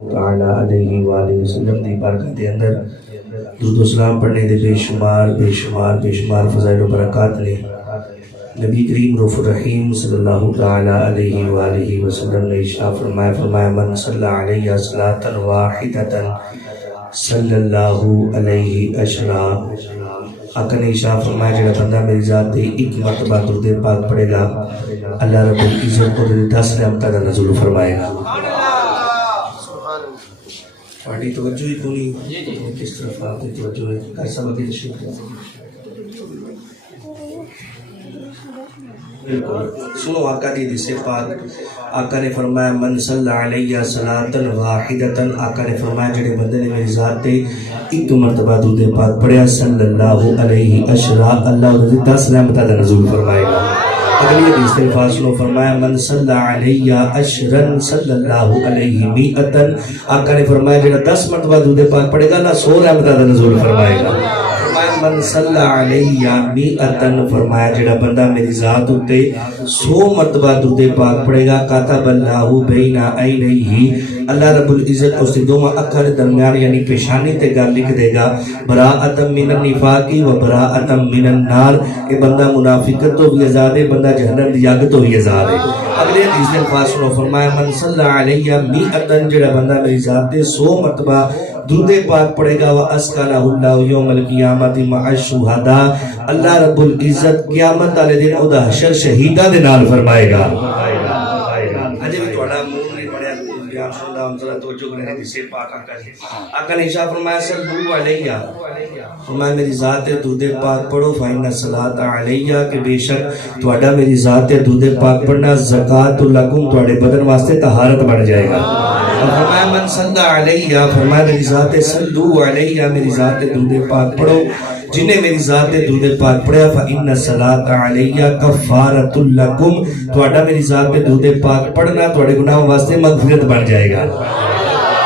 تعالی علیہ وآلہ وسلم دی برکت دے اندر درود و سلام پڑھنے دے بے شمار فضائل و برکات نے نبی کریم رؤوف الرحیم صلی اللہ تعالی علیہ وآلہ وسلم نے ارشاد فرمایا من صلی علیہ صلاۃ واحدۃ صلی اللہ علیہ عشرہ۔ آقا نے ارشاد فرمایا جڑا بندہ میری ذات تے ایک مرتبہ درود پاک پڑھے گا اللہ رب العزت کو 10 رحمتاں دا نزول فرمائے گا۔ پارٹی توجہ ہی کو نہیں کس طرف آپ کی توجہ ہے کر سب کی تشریف سنو آقا دی حدیث پاک۔ آقا نے فرمایا من صلی علیہ صلاۃ واحدۃ، آقا نے فرمایا جڑے بندے نے میری ذات تے ایک مرتبہ درود پاک پڑھیا صلی اللہ علیہ عشرہ، اللہ انہیں 10 رحمتاں دا نزول فرمائے گا۔ اگلی حدیث کے الفاظ میں فرمایا من صلی علیہ عشرا صلی اللہ علیہ مئۃ، آقا نے فرمایا جڑا 10 مرتبہ درود پاک پڑھے گا اللہ 100 رحمتاں دا نزول فرمائے گا۔ فرمایا من صلی علیہ مئۃ، فرمایا جڑا بندہ میری ذات اتے 100 مرتبہ درود پاک پڑھے گا کتب اللہ بین عینیہ، اللہ رب العزت اس دونوں اکھاں دے درمیان یعنی پیشانی تے گل لکھ دے گا براءۃ من النفاق و براءۃ من النار، اے بندہ منافقت تو بھی آزاد ہے، بندہ جہنم دی آگ تو بھی آزاد ہے۔ اگلے حدیث کے الفاظ سنو، فرمایا من صلی علیہ مئۃ، جڑا بندہ میری ذات تے 100 مرتبہ درود پاک پڑھے گا واسکنہ اللہ یوم القیامت مع الشہداء، اللہ رب العزت قیامت والے دن او دا حشر شہیداں دے نال فرمائے گا۔ اجے بھی تہاڈا منہ نہیں پڑھیا بیان سندا ہم ذرا توجہ کریں حدیث پاک آقا نے ارشاد فرمایا صلو علیہ، فرمایا میری ذات درود پاک پڑھو فإن الصلاۃ علیہ، کہ بے شک تہاڈا میری ذات درود پاک پڑھنا زکات لکم تہاڈے بدن واسطے طہارت بن جائے گا۔ فرمایا من صلی علیہ، فرمایا میری ذات صلو علیہ، میری ذات درود پاک پڑھو، جن نے میری ذات درود پاک پڑھیا فإن الصلاۃ علیہ کفارۃ لکم، تہاڈا میری ذات پہ درود پاک پڑھنا تہاڈے گناہوں واسطے مغفرت بن جائے گا۔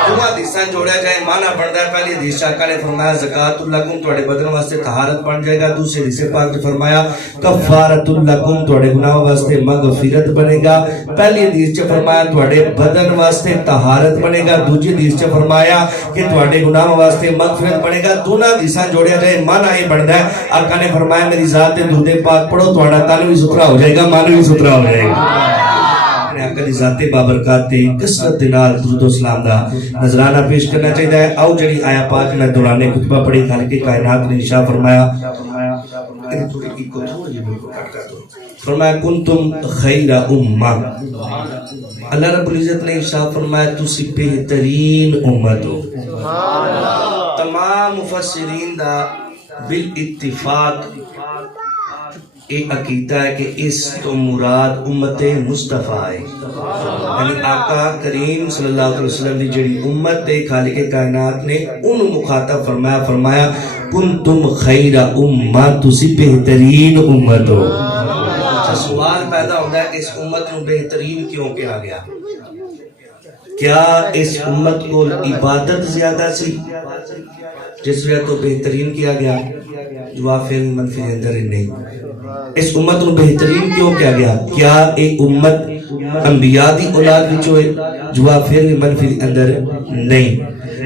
دونوں حدیثاں جوڑیا جائے معنی بنتا ہے، پہلی حدیث آقا نے فرمایا زکات لکم تہاڈے بدن واسطے طہارت بن جائے گا، دوسری حدیث پاک نے فرمایا کفارۃ لکم تہاڈے گناہوں واسطے مغفرت بنے گا۔ پہلی حدیث چ فرمایا تہاڈے بدن واسطے طہارت بنے گا، دوسری حدیث چ فرمایا کہ تہاڈے گناہوں واسطے مغفرت بنے گا۔ دونوں حدیثاں جوڑیا جائے معنی یہ بنتا ہے، آقا نے فرمایا میری ذات درود پاک پڑھو تہاڈا تن بھی ستھرا ہو جائے گا، من بھی ستھرا ہو جائے گا۔ آقا دی ذات بابرکات تے کثرت دے نال درود و سلام دا نذرانہ پیش کرنا چاہیے ہے۔ آؤ جڑی آیا پاک میں دوران خطبہ پڑھی خالق کائنات نے ارشاد فرمایا، فرمایا کنتم خیر امہ، اللہ رب العزت نے ارشاد فرمایا تسی بہترین امت ہو۔ تمام مفسرین دا بالاتفاق ایک عقیدہ ہے کہ اس تو مراد امت مصطفیٰ ہے، یعنی آقا کریم صلی اللہ علیہ وسلم دی جڑی امت ہے خالق کائنات نے ان مخاطب فرمایا کنتم خیر امہ، تسی بہترین امت ہو۔ سوال پیدا ہوتا ہے اس امت نو بہترین کیوں کہا گیا؟ کیا اس امت کو عبادت زیادہ سی جس وجہ تو بہترین کیا گیا؟ جواب فعل منفی اندر نہیں۔ اس امت کو بہترین کیوں کیا گیا؟ کیا ایک امت انبیاء دی اولاد وچوں ہے؟ جواب فعل منفی اندر نہیں۔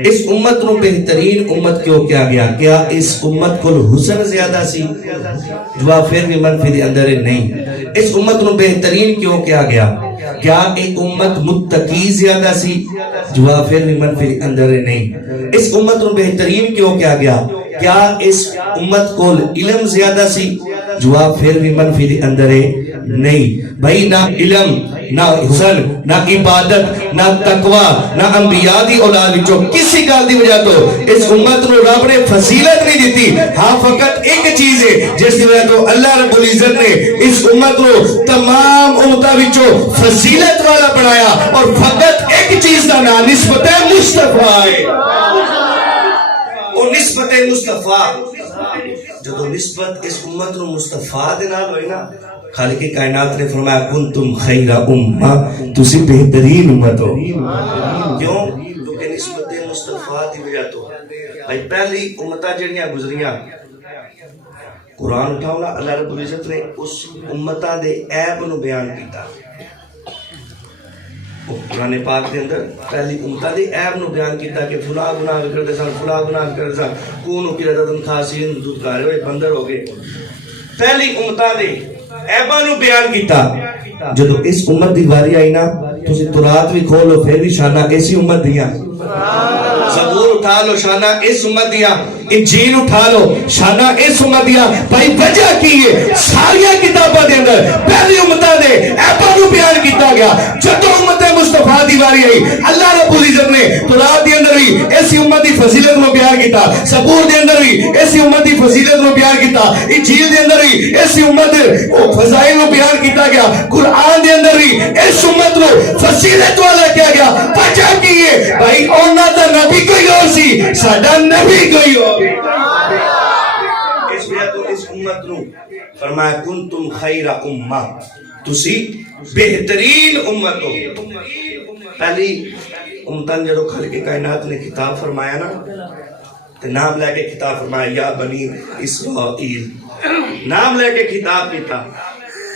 اس امت کو بہترین امت کیوں کیا گیا؟ کیا اس امت کو حسن زیادہ سی؟ جواب فعل منفی اندر نہیں۔ اس امت کو بہترین کیوں کیا گیا؟ کیا ایک امت متقی زیادہ سی؟ جواب فعل منفی اندر نہیں۔ اس امت کو بہترین کیوں کیا گیا؟ کیا اس امت کو علم زیادہ سی؟ جواب پھر بھی منفی اندر نہیں۔ بھائی نہ علم، نہ حسن، نہ عبادت، نہ تقوی، نہ انبیاء دی اولاد وچوں کسی گل دی وجہ تو اس امت نو رب نے فضیلت نہیں دیتی۔ ہاں فقط ایک چیز ہے جس دی وجہ تو اللہ رب العزت نے اس امت نو تمام امتاں وچوں فضیلت والا بنایا، اور فقط ایک چیز دا نام نسبت مصطفیٰ ہے، اور نسبت مصطفیٰ جدو نسبت اس امت نو مصطفیٰ دے نال ہوئی نا، خالق کائنات نے فرمایا کنتم خیر امہ، تسی بہترین امت ہو۔ کیوں؟ کیونکہ نسبت مصطفیٰ دی وجہ تو بھائی پہلی امتاں جڑیاں گزریاں قرآن اٹھاؤ نا، اللہ رب العزت نے اس امتاں دے عیب نو بیان کیتا، قرآن پاک کے اندر پہلی امتہ دے عیب نو بیان کیتا کہ فلاں گناہ کرتے سن فلاں گناہ کرتے سن کون قردۃ خاسئین دودکارے ہوئے بندر ہو گئے. پہلی امتہ دے عیباں نو بیان کیتا. جدو اس امت دی واری آئی نا تسی تورات بھی کھولو پھر بھی شانہ ایسی امت دیاں. زبور اٹھا لو شانہ اس امت دیا, انجیل اٹھا لو شانہ اس امت دیا. بھائی وجہ کی ہے ساریا کتاباں دے اندر پہلی امتاں دے عیباں نو بیان کیتا گیا. جدو امت مصطفیٰ دی واری آئی اللہ رب العزت نے تورات دے اندر بھی ایسی امت دی فضیلت نو بیان کیتا, زبور دے اندر بھی ایسی امت دی فضیلت نو بیان کیتا, انجیل دے اندر بھی ایسی امت دے فضائل نو بیان کیتا گیا, قرآن دے اندر بھی اس امت نو فضیلت والا کیا گیا. وجہ کی ہے بھائی اونا دا نبی کوئی اور سی ساڈا نبی کوئی اور. اس وجہ تو اس امت نو فرمایا کنتم خیر امہ, تسی بہترین امت ہو. پہلی امتن جدو خالق کائنات نے خطاب فرمایا نا تو نام لے کے خطاب فرمایا یا بنی اسرائیل, نام لے کے خطاب کیتا.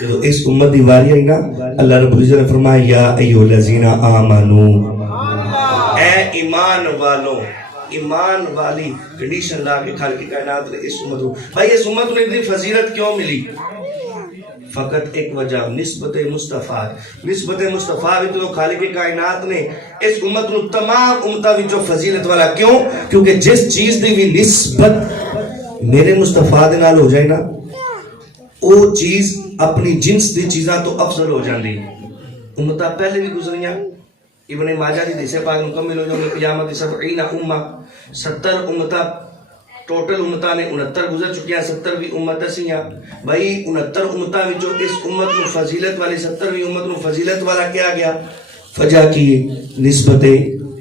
جدو اس امت دی واری آئی نا اللہ رب العزت نے فرمایا یا ایھا الذین آمنو, اے ایمان والوں. ایمان والی کنڈیشن لا کے خالق کائنات نے اس امت کو, بھائی اس امت نے اتنی فضیلت کیوں ملی؟ فقط ایک وجہ نسبت مصطفیٰ. نسبت مصطفیٰ بھی تو خالق کائنات نے اس امت نو تمام امتہ بھی جو فضیلت والا. کیوں؟ کیونکہ جس چیز دی بھی نسبت میرے مصطفیٰ دے نال ہو جائے نا وہ چیز اپنی جنس دی چیزاں تو افضل ہو جاندی. امتہ پہلے بھی گزریاں, ابن ماجہ دی حدیث پاک مکمل ہو جاؤں قیامت 70 امہ, 70 امتہ ٹوٹل امتہ نے 69 گزر چکیاں, 70 بھی امتہ سیاں. بھائی 69 امتہ بھی جو اس امت نو فضیلت والی 70 بھی امت نو فضیلت والا کیا گیا. فجہ کی نسبت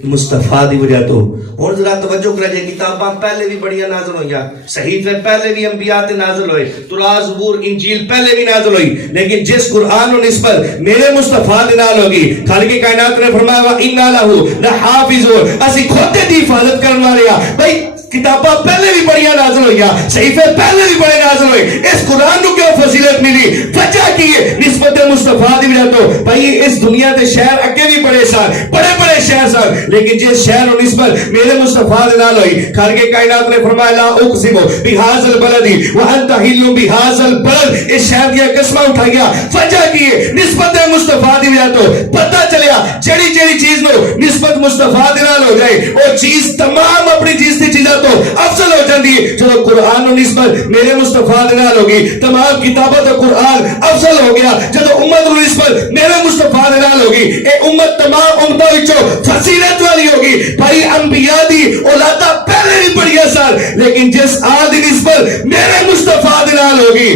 مصطفیٰ دی وجہ تو. اور ذرا توجہ کر جائے کتاباں پہلے بھی بڑیاں نازل ہوئیاں, صحیفے پہلے بھی انبیاء تے نازل ہوئے, تورات زبور انجیل پہلے بھی نازل ہوئی, لیکن جس قرآن و نسبت میرے مصطفیٰ دے نال ہوگی خالق کائنات نے فرمایا وَإِنَّا لَهُ لَحَافِظُونَ, اسی خود دی حفاظت کرنے والے ہیں. بھائی کتاباں پہلے بھی بڑیاں نازل ہوئی, صحیفے پہلے بھی بڑے نازل ہوئے, اس قرآن کو کیوں فضیلت ملی؟ وجہ کی ہے نسبت مصطفیٰ دی وجہ تو. بھائی اس دنیا دے شہر اگے بھی بڑے سن, بڑے بڑے شہر سن, لیکن جس شہر و نسبت میرے مصطفیٰ دے نال ہوئی خالق کائنات نے فرمایا لا اقسم بہذا البلد وانت حل بہذا البلد, اس شہر دی قسمیں اٹھائی گیا. وجہ کی ہے نسبت مصطفیٰ دی وجہ تو. پتہ چلیا جڑی جڑی چیز نو نسبت مصطفیٰ دے نال ہو جائے وہ چیز تمام اپنی چیز دی چیزاں تو افضل ہو جاندی ہے. جب قرآن و نسبت میرے مصطفیٰ دے نال ہوگی تمام کتابوں تو قرآن افضل ہو گیا. جب امت و نسبت میرے مصطفیٰ دے نال ہوگی اے امت تمام امتوں وچوں فضیلت والی ہوگی. بھائی انبیاء دی اولاداں پہلے بھی بڑی سن, لیکن جس آل دی نسبت میرے مصطفیٰ دے نال ہوگی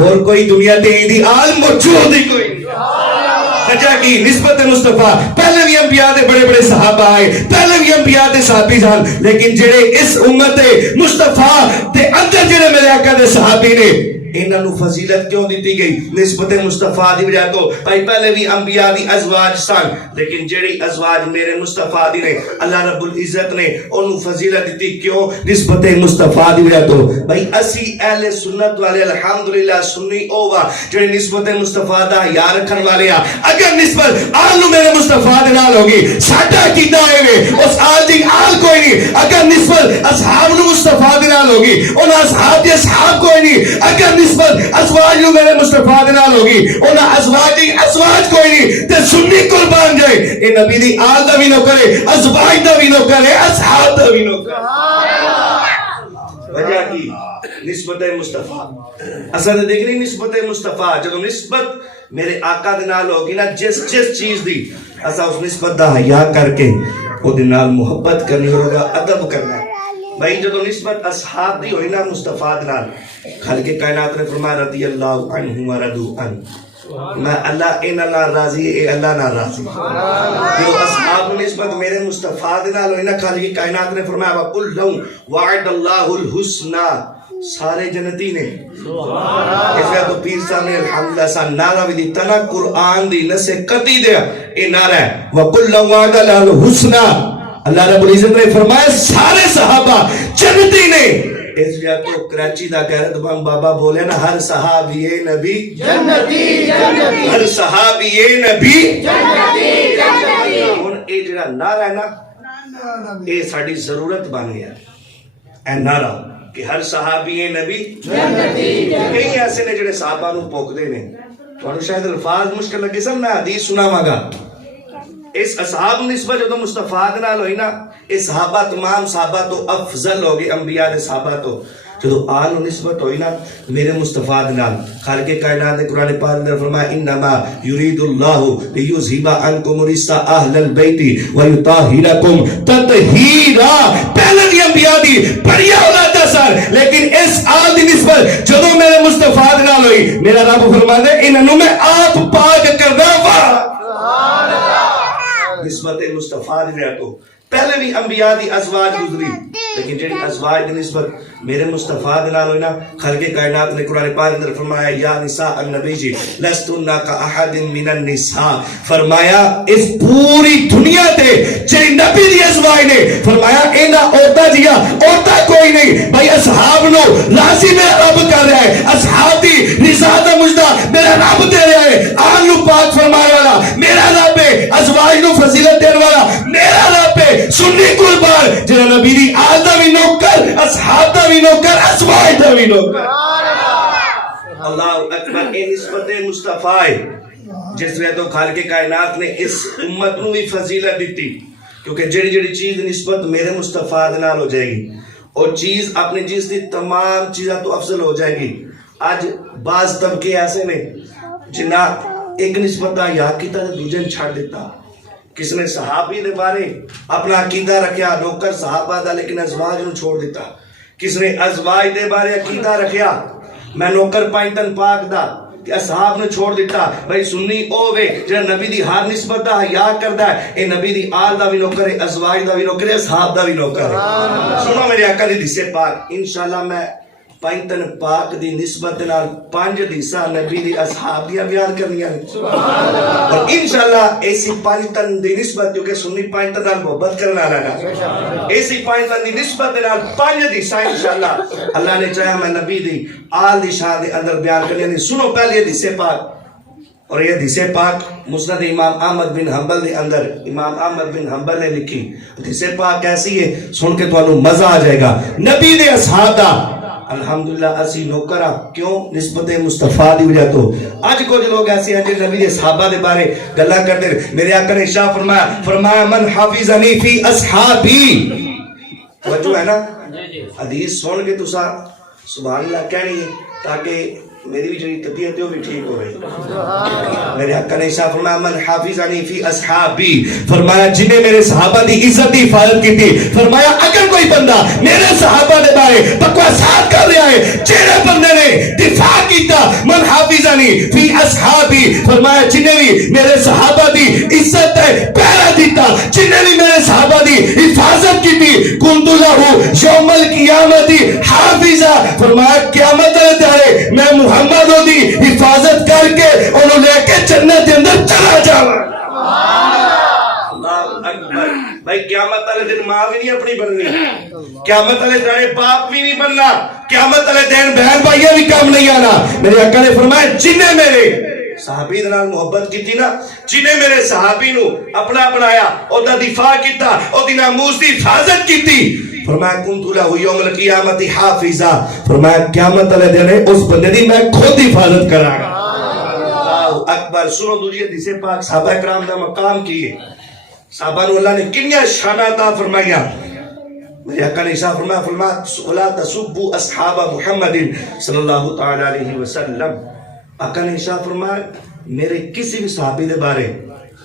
اور کوئی دنیا تے دی آل موجود ہی کوئی نہیں. وجہ کی نسبت مصطفیٰ. پہلے بھی انبیاء دے بڑے بڑے صحابہ آئے, پہلے بھی انبیاء دے صحابی سن, لیکن جڑے اس امت مصطفیٰ دے اندر جڑے میرے آقا دے صحابی نے انہاں نو فضیلت کیوں دیتی گئی؟ نسبت مصطفیٰ دی وجہ تو. بھائی پہلے بھی انبیاء دی ازواج سن, لیکن جڑی ازواج میرے مصطفیٰ دی نے اللہ رب العزت نے انہوں فضیلت دیتی. کیوں؟ نسبت مصطفیٰ دی وجہ تو. بھائی اسی اہل سنت والے الحمدللہ سنی اوہ جڑے نسبت مصطفیٰ دا حیا رکھن والے ہیں. اگر نسبت آل نو میرے مصطفیٰ دے نال ہوگی ساڈا عقیدہ ہے اس آل دی آل کوئی نہیں. اگر نسبت اصحاب نو مصطفیٰ دے نال ہوگی انہاں اصحاب دی اصحاب کوئی نہیں. اگر نسبت ازواج نو میرے مصطفیٰ دے نال ہوگی انہاں ازواج دی ازواج کوئی نہیں. تے سنی قربان جائے اے نبی دی آل دا بھی نو کرے, ازواج دا بھی نو کرے, اصحاب دا بھی نو کرے. وجہ کی نسبت مصطفیٰ. اصل دیکھنی نسبت مصطفیٰ جب نسبت میرے آقا دے نال ہوگی نا جس چیز دی اسا اس نسبت دا حیا کر کے او دے نال محبت کرنی ہوگا, ادب کرنا ہے. بھائی جدو نسبت اصحاب دی ہوئی نا مصطفیٰ دے نال خالق کائنات نے فرمایا رضی اللہ عنہ ورضوا عنہ, میں اللہ انہاں نال راضی اے اللہ نال راضی. جو اصحاب نسبت میرے مصطفیٰ دے نال ہوئی نا خالق کائنات نے فرمایا وقل لهم وعد اللہ الحسنى, سارے جنتی نے. اس وقت تو پیر صاحب نے الحمدللہ سا نعرہ بھی دیتا نا قرآن دی نسے قطعی دیا اے نعرہ ہے وقل لهم وعد اللہ الحسنى. اللہ رب العزت نے فرمایا سارے صحابہ جنتی نے. اس لیے تو کراچی دا غیرت بم بابا بولے نا ہر صحابی نبی جنتی, ہر صحابی نبی جنتی. اے جڑا نعرہ ہے نا اے ساڑی ضرورت بن گیا اے نعرہ کہ ہر صحابی نبی کئی ایسے نے جڑے صحابہ نو پوک دے نے تو انہوں شاید الفاظ مشکل لگے سب میں حدیث سنا مگا اس اصحاب نسبت جو مصطفیٰ نال ہوئی نا اس صحابہ تمام صحابہ تو افضل ہوگی انبیاء دے صحابہ تو جو آل نسبت ہوئی نا میرے مصطفیٰ نال خالق کائنات نے قرآن پاک نے فرمایا انما یرید اللہ لیذھب عنکم الرجس اہل البیت ویطہرکم تطہیرا پہلے دی انبیاء دی بڑی اولاد سر لیکن اس آل دی نسبت جدوں میرے مصطفیٰ نال ہوئی میرا رب فرماتا ہے انہوں میں آپ پاک کردا وا نسبت مصطفیٰ دی تو پہلے بھی انبیاء دی ازواج گزری لیکن جڑی ازواج دی نسبت میرے مصطفیٰ دے نال ہوئی نا خالق کائنات نے قرآن پاک اندر فرمایا یا نساء النبی جی لستن کاحد من النساء فرمایا اس پوری دنیا تے جڑی نبی دی ازواج نے فرمایا انہاں عورتاں جیا عورتاں کوئی نہیں بھائی اصحاب نو راضی میرا رب کر رہا ہے اصحاب دی رضا دا مجدہ میرا رب دے رہا ہے آل نو پاک فرمانے والا میرا رب ہے ازواج نو فضیلت دینے والا میرا رب ہے سنی قربان جنہاں نبی دی آل دا بھی نوکر اصحاب دا بھی نوکر ازواج دا بھی نوکر اللہ اکبر اے نسبت مصطفیٰ جس طرح تو خالق کائنات نے اس امت نو بھی فضیلت دیتی کیونکہ جڑی جڑی چیز نسبت میرے مصطفیٰ دے نال ہو جائے گی اور چیز اپنی چیز دی تمام چیزاں تو افضل ہو جائے گی آج بعض طبقے ایسے نے جنہ ایک نسبت یا کیتا تے دوجے چھڑ دیتا کس نے صحابی دے بارے اپنا عقیدہ رکھیا نوکر صحابہ دا لیکن ازواج نو چھوڑ دیتا کس نے ازواج دے بارے عقیدہ رکھیا میں نوکر پائنتن پاک دا کہ اصحاب نے چھوڑ دیتا بھائی سنی اوے جنہا نبی دی ہر نسبت دا حیاء کردہ ہے اے نبی دی آل دا بھی نوکر ہے ازواج دا بھی نوکر ہے اصحاب دا بھی نوکر ہے سنو میرے آقا دی حدیث پاک انشاءاللہ میں پائنتن پاک دی نسبت نال 5 حدیثاں نبی دی اصحاب دیاں بیان کرنیاں اور انشاءاللہ ایسی پائنتن دی نسبت جو کہ سنی پائنتن نال محبت کرنا لگا ایسی پائنتن دی نسبت نال 5 حدیثاں انشاءاللہ اللہ نے چاہا میں نبی دی آل دی شان دے اندر بیان کرنیاں سنو پہلی حدیث پاک اور یہ حدیث پاک مسند امام احمد بن حنبل دے اندر امام احمد بن حنبل نے لکھی حدیث پاک ایسی ہے سن کے تو انہوں مزہ آ جائے گا نبی دے اصحاب دا الحمدللہ اسی نوکرہ کیوں نسبت مصطفیٰ دی وجہ تو آج کچھ لوگ ایسے ہیں جن نبی صحابہ دے بارے گلہ کرتے میرے آقا نے ارشاد فرمایا من حافظنی فی اصحابی توجہ ہے نا حدیث سن کے تو سبحان اللہ کہنی ہے تاکہ میری بھی جو طبیعت ہے وہ بھی ٹھیک ہو رہی میرے آقا نے ارشاد فرمایا من حافظنی فی اصحابی فرمایا جنہیں میرے صحابہ دی عزت دی حفاظت کی تھی فرمایا اگر کوئی بندہ میرے صحابہ دے بارے بکواسات کر رہا ہے جنہیں بندے نے دفاع کیتا من حافظنی فی اصحابی فرمایا جنہیں بھی میرے صحابہ دی عزت ہے پہرا دیتا جنہیں بھی میرے صحابہ دی حفاظت کی تھی کنت لہو یوم القیامت حافظہ فرمایا قیامت دے میں محمد دی حفاظت کر کے انہوں لے کے جنت کے اندر چلا جاوا اللہ اکبر بھائی قیامت والے دن ماں بھی نہیں اپنی بننی قیامت والے دن باپ بھی نہیں بننا قیامت والے دن بہن بھائیاں بھی کام نہیں آنا میرے آقا نے فرمایا جنہیں میرے صحابی نال محبت کی تھی نا جنہیں میرے صحابی نو اپنا اپنایا اور دا دفاع کیتا اور دی ناموس دی حفاظت کی تھی فرمایا کنت لہو یوم القیامت حافظہ فرمایا قیامت والے دن اس بندے دی میں خود حفاظت کراں گا اللہ اکبر سنو دوسری حدیث پاک صحابہ کرام دا مقام کیے صحابہ نو اللہ نے کنیا شانہ عطا فرمایا میرے آقا نے ارشاد فرمایا ولا تسبوا اصحاب محمد صلی اللہ تعالی علیہ وسلم آقا نے ارشاد فرمایا میرے کسی بھی صحابی دے بارے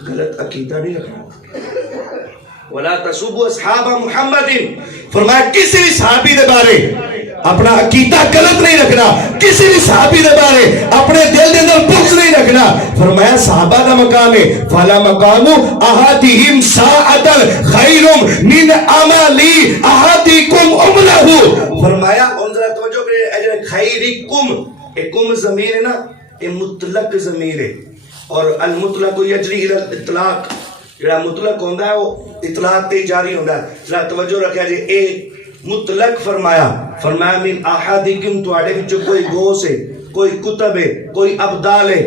غلط عقیدہ نہیں رکھنا ولا تسبوا اصحاب محمد فرمایا کسی بھی صحابی دے بارے اپنا عقیدہ غلط نہیں رکھنا کسی بھی صحابی دے بارے اپنے دل دے اندر بغض نہیں رکھنا فرمایا صحابہ دا مقام ہے فلا مقام احدہم ساعۃ خیر من عمل احدکم عملہ فرمایا ان ذرا توجہ کرے اجر خیرکم کم ضمیر ہے نا یہ مطلق ضمیر ہے اور المطلق یجری الی الاطلاق جڑا مطلق ہوندا ہے وہ اطلاق تے جاری ہوندا ہے ذرا توجہ رکھیا جی اے مطلق فرمایا من احدکم تواڈے وچ کوئی گوس ہے کوئی کتب ہے کوئی ابدال ہے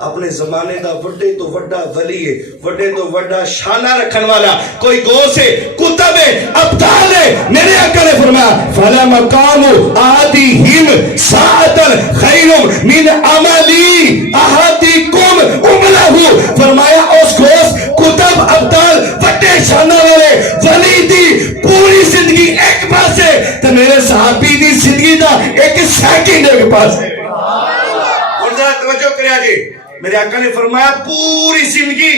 اپنے زمانے دا وڈے تو وڈا ولی ہے، وڈے تو وڈا شانہ رکھن والا کوئی غوث ہے، کتب ہے، ابدال ہے۔ میرے آقا نے فرمایا فلا مقام احدہم ساعۃ خیر من عملی احدکم عملہ، فرمایا اس غوث کتب ابدال وڈے شانہ والے ولی دی پوری زندگی ایک پاسے تے میرے صحابی دی زندگی دا ایک سیکنڈ ایک پاسے۔ اور ذرا توجہ کریا جی، میرے آقا نے فرمایا پوری زندگی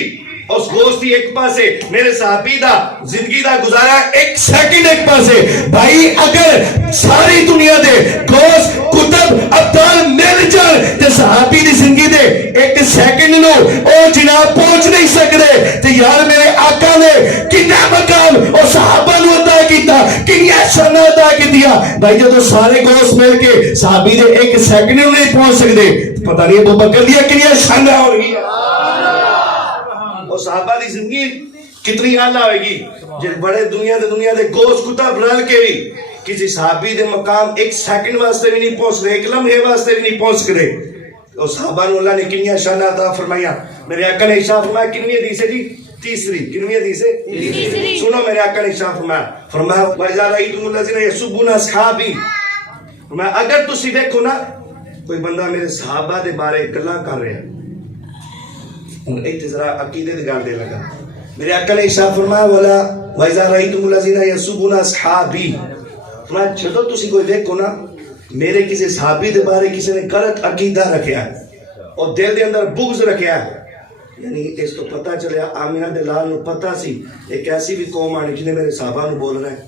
اس غوث دی ایک پاسے، میرے صحابی دا زندگی دا گزارا ایک سیکنڈ ایک پاسے۔ بھائی اگر ساری دنیا دے غوث کتب ابدال مل جان تے صحابی دی زندگی دے ایک سیکنڈ نو او جناب پہنچ نہیں سکتے تے یار میرے آقا نے کتنا مقام اور صحابہ نو عطا کیتا، کنیا شانہ عطا کیتیا۔ بھائی جدو سارے غوث مل کے صحابی دے ایک سیکنڈ نو نہیں پہنچ سکتے، پتہ نہیں ابو بکر دیا کنیا شانہ ہو گئی اور صحابہ دی زندگی کتنی اعلیٰ ہوئے گی جن بڑے دنیا دے غوث کتب رل کے بھی کسی صحابی دے مقام ایک سیکنڈ واسطے بھی نہیں پہنچ رہے، ایک لمحے واسطے بھی نہیں پہنچ رہے۔ اور صحابہ نے اللہ نے کنیا شانہ عطا فرمایا۔ میرے آقا نے ارشاد فرمایا کنویں حدیث ہے جی؟ تیسری۔ کنویں حدیث ہے؟ تیسری۔ سنو میرے آقا نے ارشاد فرمایا وَإِذَا رَأَيْتُمُ الَّذِينَ يَسُبُّونَ أَصْحَابِي، فرمایا اگر تسی دیکھو نا کوئی بندہ میرے صحابہ دے بارے گلاں کر رہے ہیں، ایک ذرا عقیدے دی گل دے لگا۔ میرے آقا نے ارشاد فرمایا وَإِذَا رَأَيْتُمُ الَّذِينَ يَسُبُّونَ أَصْحَابِي، فرمایا جدو تسی کوئی دیکھو نا میرے کسی صحابی دے بارے کسی نے غلط عقیدہ رکھیا ہے اور دل دے اندر بغض رکھیا ہے، یعنی اس تو پتہ چلیا آمینہ دے لال نو پتہ سی ایک ایسی بھی قوم آنی جنہیں میرے صحابہ نو بول رہے ہیں۔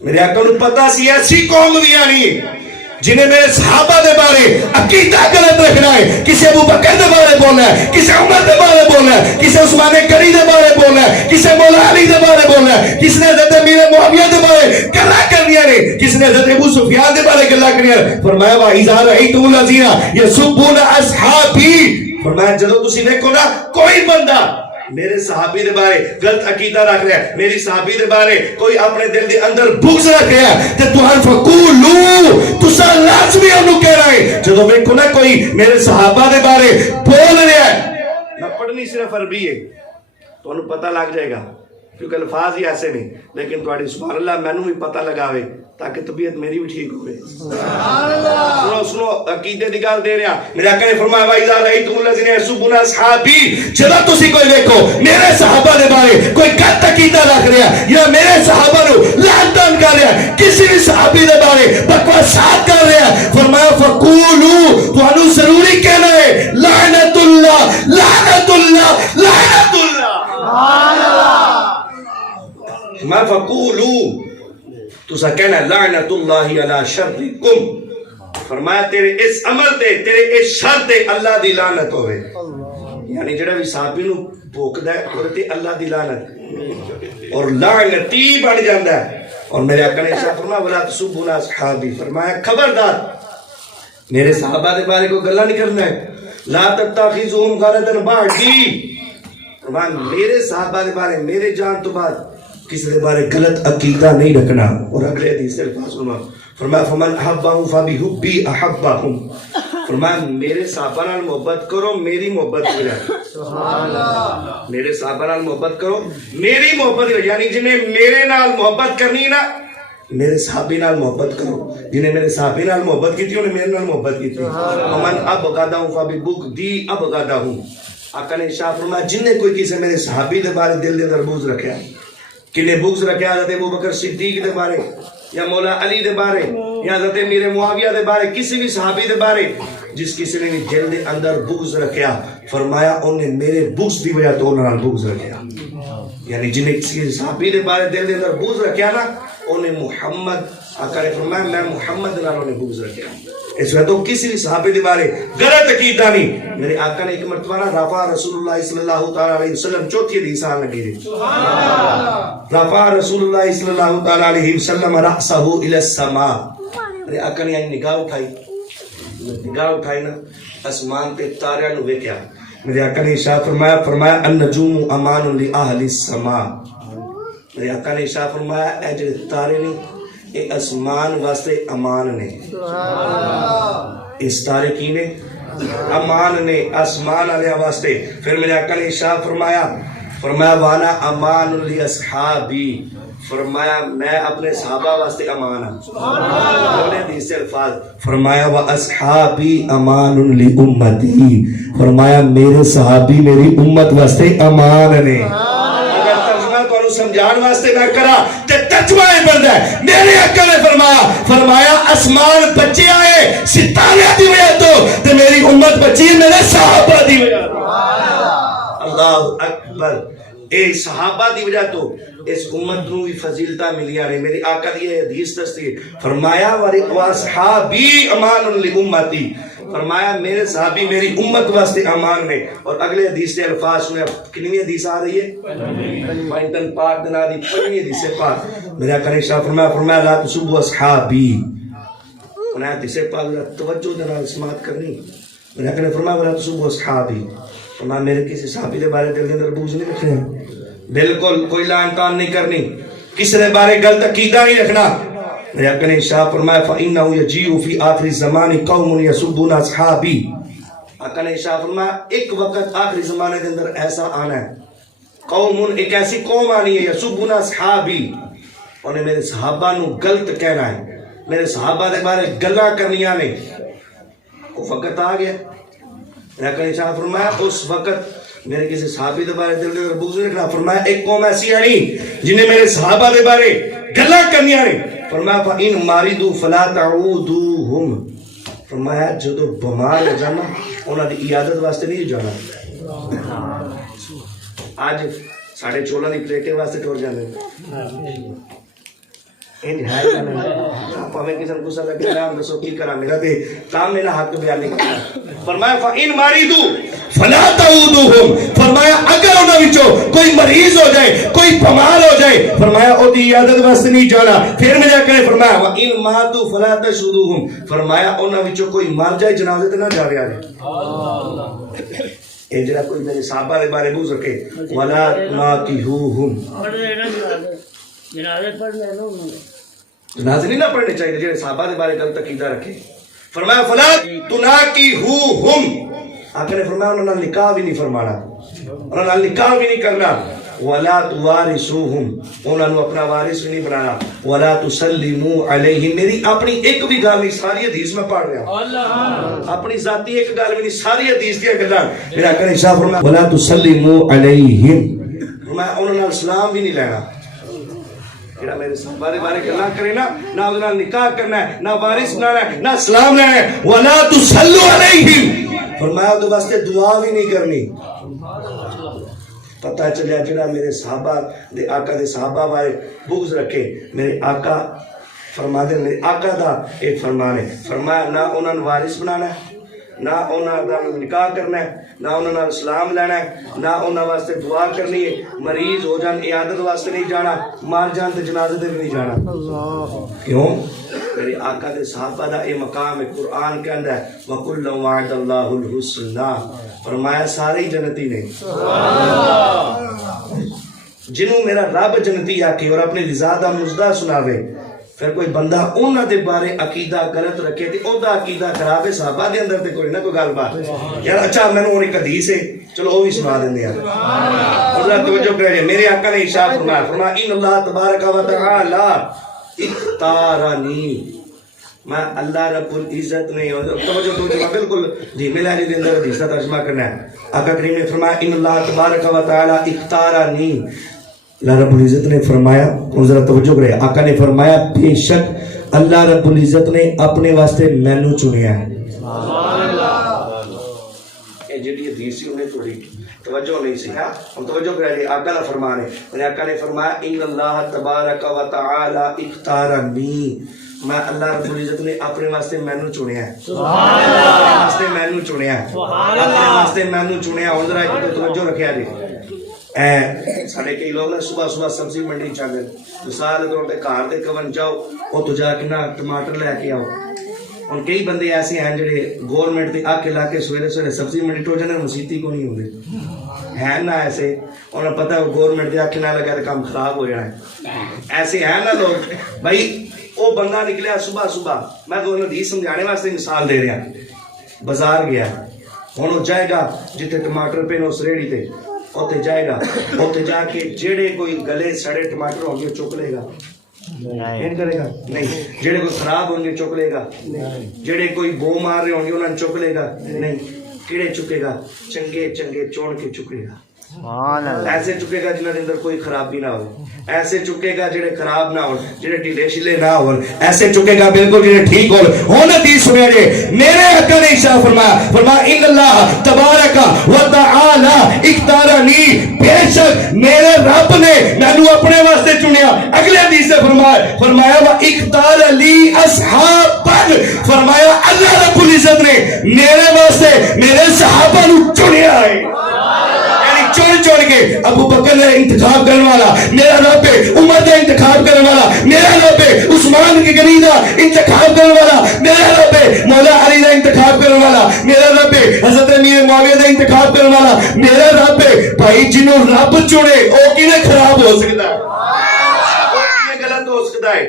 میرے آقا نو پتہ سی ایسی قوم بھی آنی ہے جنہیں میرے صحابہ دے بارے عقیدہ غلط رکھنا ہے، کسی ابو بکر دے بارے بولنا ہے، کسی عمر دے بارے بولنا ہے، کسی عثمان غنی دے بارے بولنا ہے، کسی مولا علی دے بارے بولنا ہے، کسی نے حضرت امیر معاویہ دے بارے گلاں کرنیاں نے، کسی نے حضرت ابو سفیان دے بارے گلاں کرنیاں نے۔ فرمایا وَإِذَا رَأَيْتُمُ الَّذِينَ يَسُبُّونَ أَصْحَابِي، فرمایا جدو تسی دیکھو نا کوئی بندہ میرے صحابی دے بارے غلط عقیدہ رکھ رہا ہے، میری صحابی دے بارے کوئی اپنے دل دے اندر بغض رکھ رہا ہے تے تُہاں فقولو تسا لازمی انہوں کہہ رہا ہے جدو دیکھو نا کوئی میرے صحابہ دے بارے بول رہا ہے، نہ پڑھنی صرف عربی ہے تو انہوں پتہ لگ جائے گا کیونکہ الفاظ ہی ایسے نہیں، لیکن تھوڑی سبحان اللہ میں بھی پتہ لگاوے تاکہ طبیعت میری بھی ٹھیک ہوئے۔ سنو عقیدے دی گل دے رہا، میرے آقا نے فرمایا وَإِذَا رَأَيْتُمُ الَّذِينَ يَسُبُّونَ أَصْحَابِي، جدو تسی کوئی دیکھو میرے صحابہ دے بارے کوئی غلط عقیدہ رکھ رہا یا میرے صحابہ نو لعن طعن کر رہا ہے، کسی بھی صحابی دے بارے بکواسات کر رہا ہے، فرمایا فَقُولُوا تو انہوں ضروری کہنا ہے لعنت اللہ لعنت اللہ لعنت اللہ، میں فَقُولُوا تو سا کہنا لعنت اللہ علی شرکم، فرمایا تیرے اس عمل تے تیرے اس شر تے اللہ دی لعنت ہوئے، یعنی جڑا بھی صحابی نو بھوکدا ہے اور تے اللہ دی لعنت اور لعنتی بن جاندا ہے۔ اور میرے آقا نے ارشاد فرمایا ولا تسبوا اصحابی، فرمایا خبردار میرے صحابہ دے بارے کوئی گلا نہیں کرنا ہے، لا تتخذوهم غرضا بعدی، فرمایا میرے صحابہ دے بارے میرے جان تو بعد کسی دے بارے غلط عقیدہ نہیں رکھنا۔ اور اگلے حدیث سے الفاظ سنو، فرمایا فمن احبهم فبحبی احبهم، فرمایا میرے صحابہ نال محبت کرو میری محبت ہو جائے، سبحان اللہ، میرے صحابہ نال محبت کرو میری محبت ہو، یعنی جنہیں میرے نال محبت کرنی نا میرے صحابی نال محبت کرو، جنہیں میرے صحابی نال محبت کی تھی انہیں میرے نال محبت کی تھی۔ ومن ابغضهم فببغضی ابغضہ، آقا نے ارشاد فرمایا جن نے کوئی کسی میرے صحابی دے بارے دل دے اندر بغض رکھا ہے، کنے بغض رکھا حضرت ابو بکر صدیق دے بارے یا مولا علی دے بارے یا حضرت امیر معاویہ دے بارے کسی بھی صحابی دے بارے، جس کسی نے بھی دل دے اندر بغض رکھا، فرمایا انہیں میرے بغض دی وجہ تو انہوں نے بغض رکھا، یعنی جنہیں کسی صحابی دے بارے دل دے اندر بغض رکھا نا انہیں محمد، آقا نے فرمایا میں محمد نال انہیں بغض رکھا، اس وقت تو کسی بھی صحابی دے بارے غلط عقیدہ نہیں۔ میرے آقا نے ایک مرتبہ رفع رسول اللہ صلی اللہ تعالیٰ علیہ وسلم، چوتھی حدیث آن لگی دی، رفع رسول اللہ صلی اللہ تعالیٰ علیہ وسلم رأسہ الی السماء، میرے آقا نے یعنی نگاہ اٹھائی نا اسمان پہ تاریاں نو ویکھیا، میرے آقا نے ارشاد فرمایا النجوم امان لأہل السماء، میرے آقا نے ارشاد فرمایا اے جڑے تارے نہیں اے اسمان واسطے امان نے، اس تارے کی نے امان نے آسمان والے واسطے. پھر میرے آقا نے ارشاد فرمایا وانا امان لاصحابی، فرمایا میں اپنے صحابہ واسطے امان ہوں. اگلے حدیث سے الفاظ فرمایا واصحابی امان لامتی، فرمایا میرے صحابی میری امت واسطے امان نے. اگر ترجمہ کو سمجھان واسطے نہ کرا تے ترجمہ ہی بندا ہے. میرے آقا نے فرمایا آسمان بچے آئے ستارے دی وجہ تو تے میری امت بچی میرے صحابہ دی وجہ تو. اللہ اکبر. اے صحابہ دی وجہ تو اس امت نو بھی فضیلتاں ملیاں نے. میری آقا دی حدیث دستی فرمایا واصحابی امان لامتی، فرمایا میرے صحابی میری امت واسطے امان نے. اور اگلے حدیث کے الفاظ میں کنویں حدیث آ رہی ہے؟ پنجتن پاک دنا دی پنجویں حدیث پاک. میرے آقا نے فرمایا لا تسبوا اصحابی. انہاں حدیث پاک توجہ دے نال سماعت کرنی. میرے آقا نے فرمایا لا تسبوا اصحابی، فرمایا میرے کسی صحابی دے بارے دل کے اندر بغض نہیں رکھنا، بالکل کوئی لعن طعن نہیں کرنی، کسی دے بارے غلط عقیدہ نہیں رکھنا. میرے آقا نے ارشاد فرمایا فإنه يجيء في آخر الزمان قوم يسبون اصحابی. آقا نے ارشاد فرمایا ایک وقت آخری زمانے کے اندر ایسا آنا ہے، قوم ایک ایسی قوم آنی ہے یسبون اصحابی، انہیں میرے صحابہ نو غلط کہنا ہے، میرے صحابہ دے بارے گلاں کرنیاں نے. وہ وقت آ گیا. میرے آقا نے ارشاد فرمایا اس وقت میرے کسی صحابی دے بارے دل دے بغض نہیں رکھنا. فرمایا ایک قوم ایسی آنی جنہیں میرے صحابہ دے بارے گلاں کرنیاں نے. فرمایا فَإِن مَارِدُوا فَلَا تَعُودُوهُمْ، فرمایا جدو بیمار ہو جانا انہاں دی عیادت واسطے نہیں جانا. آج ساڑھے چولہاں دی پلیٹیں واسطے ٹور جاندے انج ہے کنا پاویں کسے کو غصہ لگے نام دسو کی کرا میرا تے کام میرا حق بیان نہیں کرنا. فرمایا فَإِن مَارِدُوا فَلَا تَعُودُوهُمْ، فرمایا اگر انہاں وچوں کوئی مریض ہو جائے کوئی بیمار ہو جائے فرمایا او دی عیادت واسطے نہیں جانا. پھر میں جا کے فرمایا وَإِن مَاتُوا فَلَا تَشْهُدُوهُمْ، فرمایا انہاں وچوں کوئی مر جائے جنازے تے نہ جاوے آجے. اے جڑا کوئی میرے صحابہ دے بارے بغض رکھے وَلَا تُنَاكِحُوهُمْ، جنازے نہیں نہ پڑھنے چاہیے جڑے صحابہ دے بارے غلط عقیدہ رکھے. فرمایا فلا تناکحوہم، آقا نے فرمایا انہوں نے نکاح بھی نہیں فرمانا، انہوں نے نکاح بھی نہیں کرنا. ولا توارثوہم، انہوں نے اپنا وارث بھی نہیں بنانا. ولا تسلموا علیہم، میری اپنی ایک بھی گل نہیں، ساری حدیث میں پڑھ رہا ہوں، اپنی ذاتی ایک گل بھی نہیں، ساری حدیث کی گلاں. میرا آقا نے ارشاد فرمایا ولا تسلموا علیہم، فرمایا انہوں نے سلام بھی نہیں لینا. جڑا میرے صحابہ دے بارے گلاں کرے نا، نہ اس نال نکاح کرنا ہے، نہ وارث بنانا ہے، نہ سلام لینا ہے. ولا تصلوا علیہم، فرمایا تو واسطے دعا بھی نہیں کرنی. پتہ چلیا جڑا میرے صحابہ دے آقا دے صحابہ بارے بغض رکھے، میرے آقا فرما دے، میرے آقا دا ایک فرمان ہے، فرمایا نہ انہاں نوں وارث بنانا ہے، نہ انہاں دا نکاح کرنا ہے، نہ انہاں نال سلام لینا ہے، نہ انہاں واسطے دعا کرنی ہے. مریض ہو جان عیادت واسطے نہیں جانا، مار جان تے جنازے تے بھی نہیں جانا. کیوں؟ میرے آقا دے صحابہ دا اے مقام ہے. قرآن کہندا ہے وَكُلًّا وَعَدَ اللَّهُ الْحُسْنَى، فرمایا سارے ہی جنتی نے. جنہوں میرا رب جنتی آکے اور اپنی رضا دا مزدہ سناوے، پھر کوئی بندہ انہاں دے بارے عقیدہ غلط رکھے تے او دا عقیدہ خراب ہے. صحابہ دے اندر تے کوئی نہ کوئی گل بات یار اچھا میں نے ایک حدیث ہے چلو وہ بھی سنا دیندے ہیں. اللہ توجہ کرے. میرے آقا نے ارشاد فرمایا ان اللہ تبارک و تعالی اختارنی، میں اللہ رب العزت نے توجہ تو بالکل دھیمے لہجے دے اندر حدیث کا ترجمہ کرنا ہے. آقا کریم نے فرمایا ان اللہ تبارک و تعالی اختارنی، اللہ رب العزت نے فرمایا، اور ذرا توجہ کرے، آقا نے فرمایا بے شک اللہ رب العزت نے اپنے واسطے مینو چنیا ہے. یہ جڑی حدیث سی انہیں تھوڑی توجہ نہیں سی، ہم توجہ کرے. آقا کا فرمان ہے، اور آقا نے فرمایا ان اللہ تبارک و تعالی اختارنی، میں اللہ رب العزت نے اپنے واسطے مینو چنیا ہے، اپنے واسطے مینو چنیا ہے، اپنے واسطے مینو چنیا. اور ذرا ایک توجہ رکھیا جی. سارے کئی لوگ نا صبح صبح سبزی منڈی چل گئے، مثال طور پہ گھر دے کون جاؤ وہ تو جا کے نا ٹماٹر لے کے آؤ. اور کئی بندے ایسے ہیں جڑے گورنمنٹ کے آکے لا کے سویرے سویرے سبزی منڈی ٹو جانے مسیتی کو نہیں ہوندے ہیں نا. ایسے انہیں پتہ ہے گورنمنٹ کے آکے نہ لگا تو کام خراب ہو جانا ہے. ایسے ہیں نا لوگ. بھائی وہ بندہ نکلیا صبح صبح، میں تو حدیث سمجھانے واسطے مثال دے رہا، بازار گیا ہن وہ جائے گا جتھے ٹماٹر پے اس ریڑھی تے اوتے جائے گا اوتے جا کے جڑے کوئی گلے سڑے ٹماٹر ہوں گے چک لے گا نہیں کرے گا نہیں جڑے کوئی خراب ہوں گے چک لے گا جڑے کوئی بو مار رہے ہوں گے انہوں نے چک لے گا نہیں کیڑے چکے گا چنگے چنگے چون کے چکے گا ایسے چکے گا جنہاں دے اندر کوئی خرابی نہ ہو ایسے چکے گا جڑے خراب نہ ہو جڑے ڈھیلے شلے نہ ہو ایسے چکے گا بالکل جڑے ٹھیک ہو ہن حدیث سنیا جے میرے آقا نے ارشاد فرمایا ان اللہ تبارک و تعالی اختارنی بے شک میرے رب نے مینوں اپنے واسطے چنیا اگلے حدیث سے فرمایا وا اختار لی اصحابا فرمایا اللہ رب العزت نے میرے واسطے میرے صحابہ نو چنیا ہے چون چون کے ابو بکر نے انتخاب کرنے والا میرا رب ہے عمر کا انتخاب کرنے والا میرا رب ہے عثمان کی گنی کا انتخاب کرنے والا میرا رب ہے مولا علی کا انتخاب کرنے والا میرا رب ہے حضرت امیر معاویہ کا انتخاب کرنے والا میرا رب ہے بھائی جنہوں رب چنے وہ کیویں خراب ہو سکتا ہے وہ کیویں غلط ہو سکتا ہے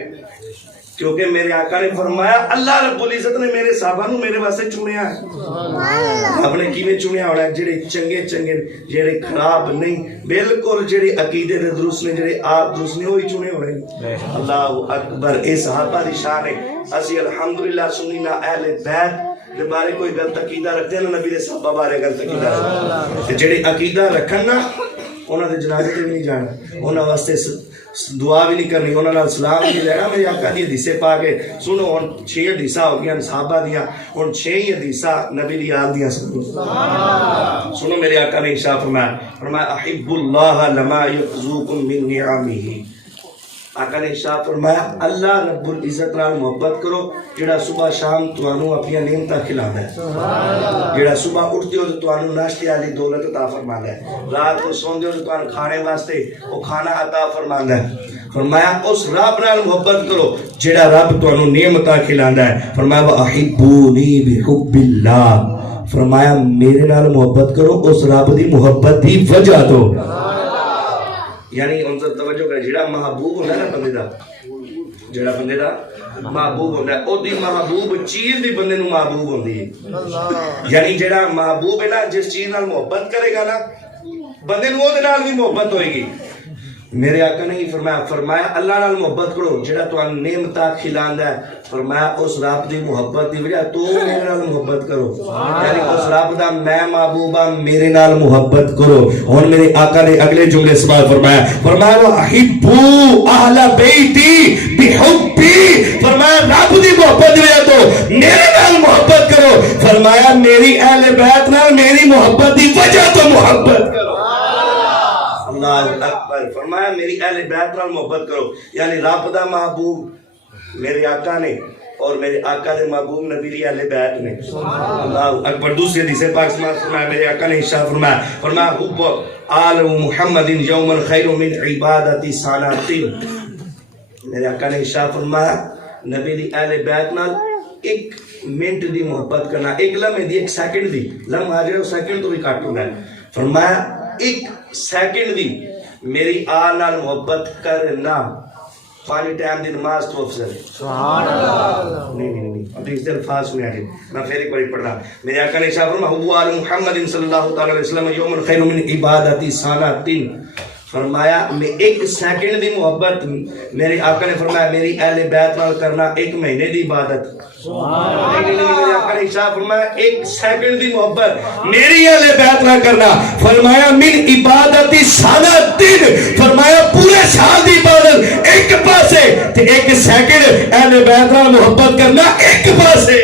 کیونکہ میرے آقا نے فرمایا اللہ رب العزت نے میرے صحابہ نو میرے واسطے چنیا ہے آپ نے کیویں چنیا ہونا ہے جڑے چنگے چنگے جڑے خراب نہیں بالکل جڑے عقیدے دے درست نے جڑے آپ درست نے وہی چنے ہونے اللہ اکبر اے صحابہ دی شان ہے اسی الحمدللہ سنی نا اہل بیت دے بارے کوئی غلط عقیدہ رکھتے ہیں نبی دے صحابہ بارے غلط عقیدہ رکھتے جڑے عقیدہ رکھن نا انہاں دے جنازے تے بھی نہیں جانا انہاں واسطے دعا بھی نہیں کرنی انہوں نے سلام نہیں لینا میرے آقا دی حدیثیں پا کے سنو ہن 6 حدیثاں ہو گیا صحابہ دیا ہن 6 ہی حدیثاں نبی دی یاد دیا سنو میرے آقا نے ارشاد فرمایا احب اللہ لما یغزوکم من نعمہ آقا نے ارشاد فرمایا اللہ رب العزت نال محبت کرو جڑا صبح شام تانوں اپنی نعمتاں کھلاوندا ہے جڑا صبح اٹھتے ہو تو تانوں ناشتے والی دولت عطا فرماندا ہے رات کو سوندے ہو تو تانوں کھانے واسطے وہ کھانا عطا فرماندا ہے فرمایا اس رب نال محبت کرو جڑا رب تانوں نعمتاں کھلاندا ہے فرمایا واحبونی بحب اللہ فرمایا میرے نال محبت کرو اس رب دی محبت دی وجہ تو یعنی ان سے توجہ کرے جڑا محبوب ہوتا ہے نا بندے دا جڑا بندے دا محبوب ہوتا ہے او دی محبوب چیز دی بندے نو محبوب ہوندی ہے یعنی جڑا محبوب ہے نا جس چیز نال محبت کرے گا نا بندے نو او دے نال بھی محبت ہوئے گی میرے آقا نے فرمایا اللہ نال محبت کرو جڑا تانوں نعمتاں کھلاندا ہے فرمایا اس رب دی محبت دی وجہ تو میرے نال محبت کرو یعنی اس رب دا میں محبوبہ میرے نال محبت کرو ہن میرے آقا نے اگلے جملے سوال فرمایا واحبوا اہل بیتی بحبی فرمایا رب دی محبت دی وجہ تو میرے نال محبت کرو فرمایا میری اہل بیت نال میری محبت دی وجہ تو محبت کرو اللہ اکبر فرمایا میری اہل بیت نال محبت کرو یعنی رب دا محبوب میرے آقا نے اور میرے آقا دے محبوب نبی دی اہل بیت نے اللہ اکبر دوسری حدیث پاک فرمایا میرے آقا نے ارشاد فرمایا حب آل محمد یوما خیر من عبادت سنۃ میرے آقا نے ارشاد فرمایا نبی دی اہل بیت نال ایک منٹ دی محبت کرنا ایک لمحے دی ایک سیکنڈ دی لمحہ جو سیکنڈ تو بھی کٹ ہوندا ہے فرمایا ایک سیکنڈ دی میری آل نال محبت کرنا 5 ٹائم دی نماز تو افضل ہے سبحان اللہ نہیں حدیث دے الفاظ سنیا جی میں پھر ایک بار پڑھ رہا میرے آقا نے ارشاد فرمایا حب آل محمد صلی اللہ تعالی علیہ وسلم یوم خیر من عبادت سنۃ فرمایا میں ایک سیکنڈ دی محبت میرے آقا نے فرمایا میری اہل بیت نال کرنا ایک مہینے دی عبادت میرے آقا نے ارشاد فرمایا ایک سیکنڈ دی محبت میری اہل بیت نال کرنا فرمایا من عبادت سنۃ فرمایا پورے سال دی عبادت ایک پاسے تے ایک سیکنڈ اہل بیت نال محبت کرنا ایک پاسے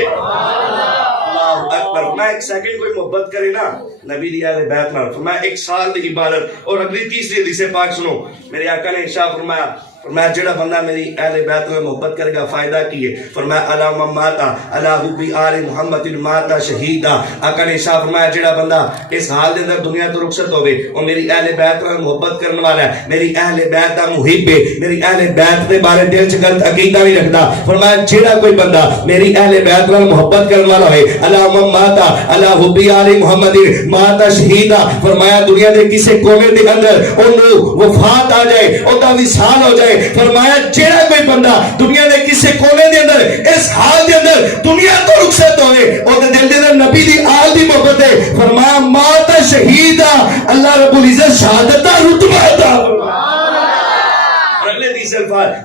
فرمایا ایک سیکنڈ کوئی محبت کرے نا نبی دی اہل بیت نال فرمایا ایک سال دی عبادت اور اگلی تیسری حدیث پاک سنو میرے آقا نے ارشاد فرمایا جڑا بندہ میری اہل بیت میں محبت کرے گا فائدہ کی ہے فرمایا الا من ماتا الا حب آل محمد ماتا شہیدا آقا نے ارشاد فرمایا جڑا بندہ اس حال دے اندر دنیا تو رخصت ہوے وہ میری اہل بیت میں محبت کرنے والا ہے میری اہل بیت دا محب ہے میری اہل بیت دے بارے دل چ غلط عقیدہ نہیں رکھدا فرمایا جڑا کوئی بندہ میری اہل بیت میں محبت کرنے والا ہے الا من ماتا الا حب آل محمد ماتا شہیدا فرمایا دنیا دے کسے کونے دے اندر اونوں وفات آ جائے او دا وصال ہو جائے فرمایا جیڑا کوئی بندہ دنیا دے کسے کونے دے اندر اس حال دے اندر دنیا تو رخصت ہوئے او دے دل دے اندر نبی دی آل دی محبت ہے فرمایا مات شہیدہ اللہ رب العزت شہادتہ رتبہ عطا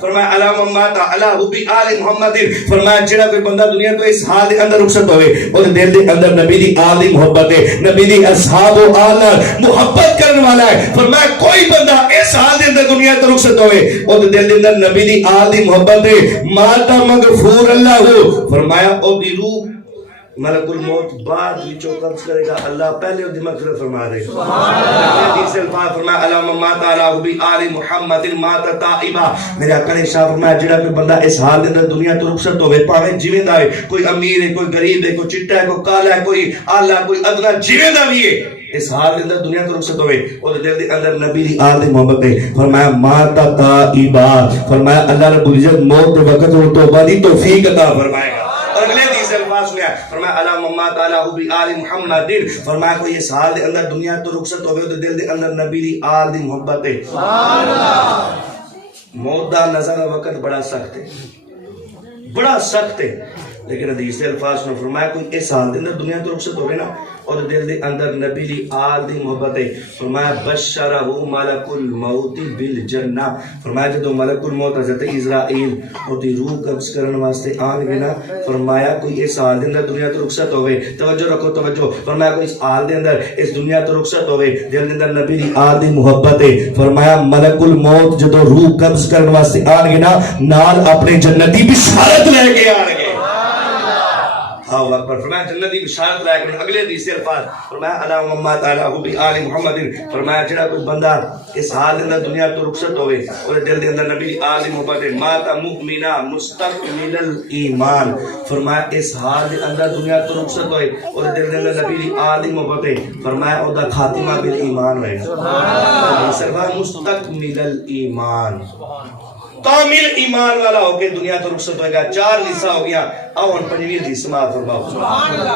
فرمایا علام ماتا علی حبی آل محمد فرمایا جڑا کوئی بندہ دنیا تو اس حال دے اندر رخصت ہوئے اور دل دے اندر نبی دی آل دی محبت ہے نبی دی اصحاب و آل محبت کرنے والا ہے فرمایا کوئی بندہ اس حال دے اندر دنیا تو رخصت ہوئے اور دل دے اندر نبی دی آل دی محبت ہے ماتا مغفور اللہ ہو فرمایا او دی روح ملک الموت بعد وچوں قبض کرے گا اللہ پہلے دی مغفرت فرما دے حدیث الفاظ فرمایا علام ماتا علی حبی آل محمد ماتا تائبہ میرے آقا نے ارشاد فرمایا جڑا کوئی بندہ اس حال دے اندر دنیا تو رخصت ہوے پاویں جویں دا ہے کوئی امیر ہے کوئی غریب ہے کوئی چٹا ہے کوئی کالا ہے کوئی اعلی کوئی ادنا جویں دا بھی ہے اس حال دے اندر دنیا تو رخصت ہوے اور دل دے اندر نبی دی آل دی محبت ہے فرمایا ماتا تائبہ فرمایا اللہ رب العزت موت دے وقت وہ توبہ دی توفیق عطا فرمائے گا اور اگلے حدیث الفاظ میں فرمایا علام مات علی حبی آل محمد فرمایا کوئی اس حال دے اندر دنیا تو رخصت ہوے تو دل دے اندر نبی دی آل دی محبت ہے سبحان اللہ موت دا نظر وقت بڑا سخت ہے بڑا سخت ہے لیکن حدیث الفاظ میں فرمایا کوئی اس حال دے اندر دنیا تو رخصت ہوے نا اور دل دے اندر نبی دی آل دی محبت ہے فرمایا بشرہ ملک الموت بالجنہ فرمایا جدو ملک الموت حضرت اسرائیل اور دی روح قبض کرنے واسطے آن گے نا فرمایا کوئی اس حال دے اندر دنیا تو رخصت ہوئے توجہ رکھو توجہ فرمایا کوئی اس حال دے اندر اس دنیا تو رخصت ہوئے دل دے اندر نبی دی آل دی محبت ہے فرمایا ملک الموت جدو روح قبض کرنے واسطے آن گے نا نال اپنے جنتی بشارت لے کے آن گے اللہ اکبر فرمایا جنتی بشارت لائے کہ اگلے حدیث الفاظ فرمایا علام مات علی حبی آل محمد فرمایا جڑا کوئی بندہ اس حال دے اندر دنیا تو رخصت ہوئے اور دل دے اندر نبی آل محبت مات مؤمنہ مستقمل الایمان فرمایا اس حال دے اندر دنیا تو رخصت ہوئے اور دل دے اندر نبی آل محبت فرمایا او دا خاتمہ بالایمان ہوئے سبحان مستقمل الایمان کامل ایمان والا ہو کے دنیا تو رخصت ہوئے گا چار حصہ ہو گیا آؤں پنجویں دی سماعت فرماؤ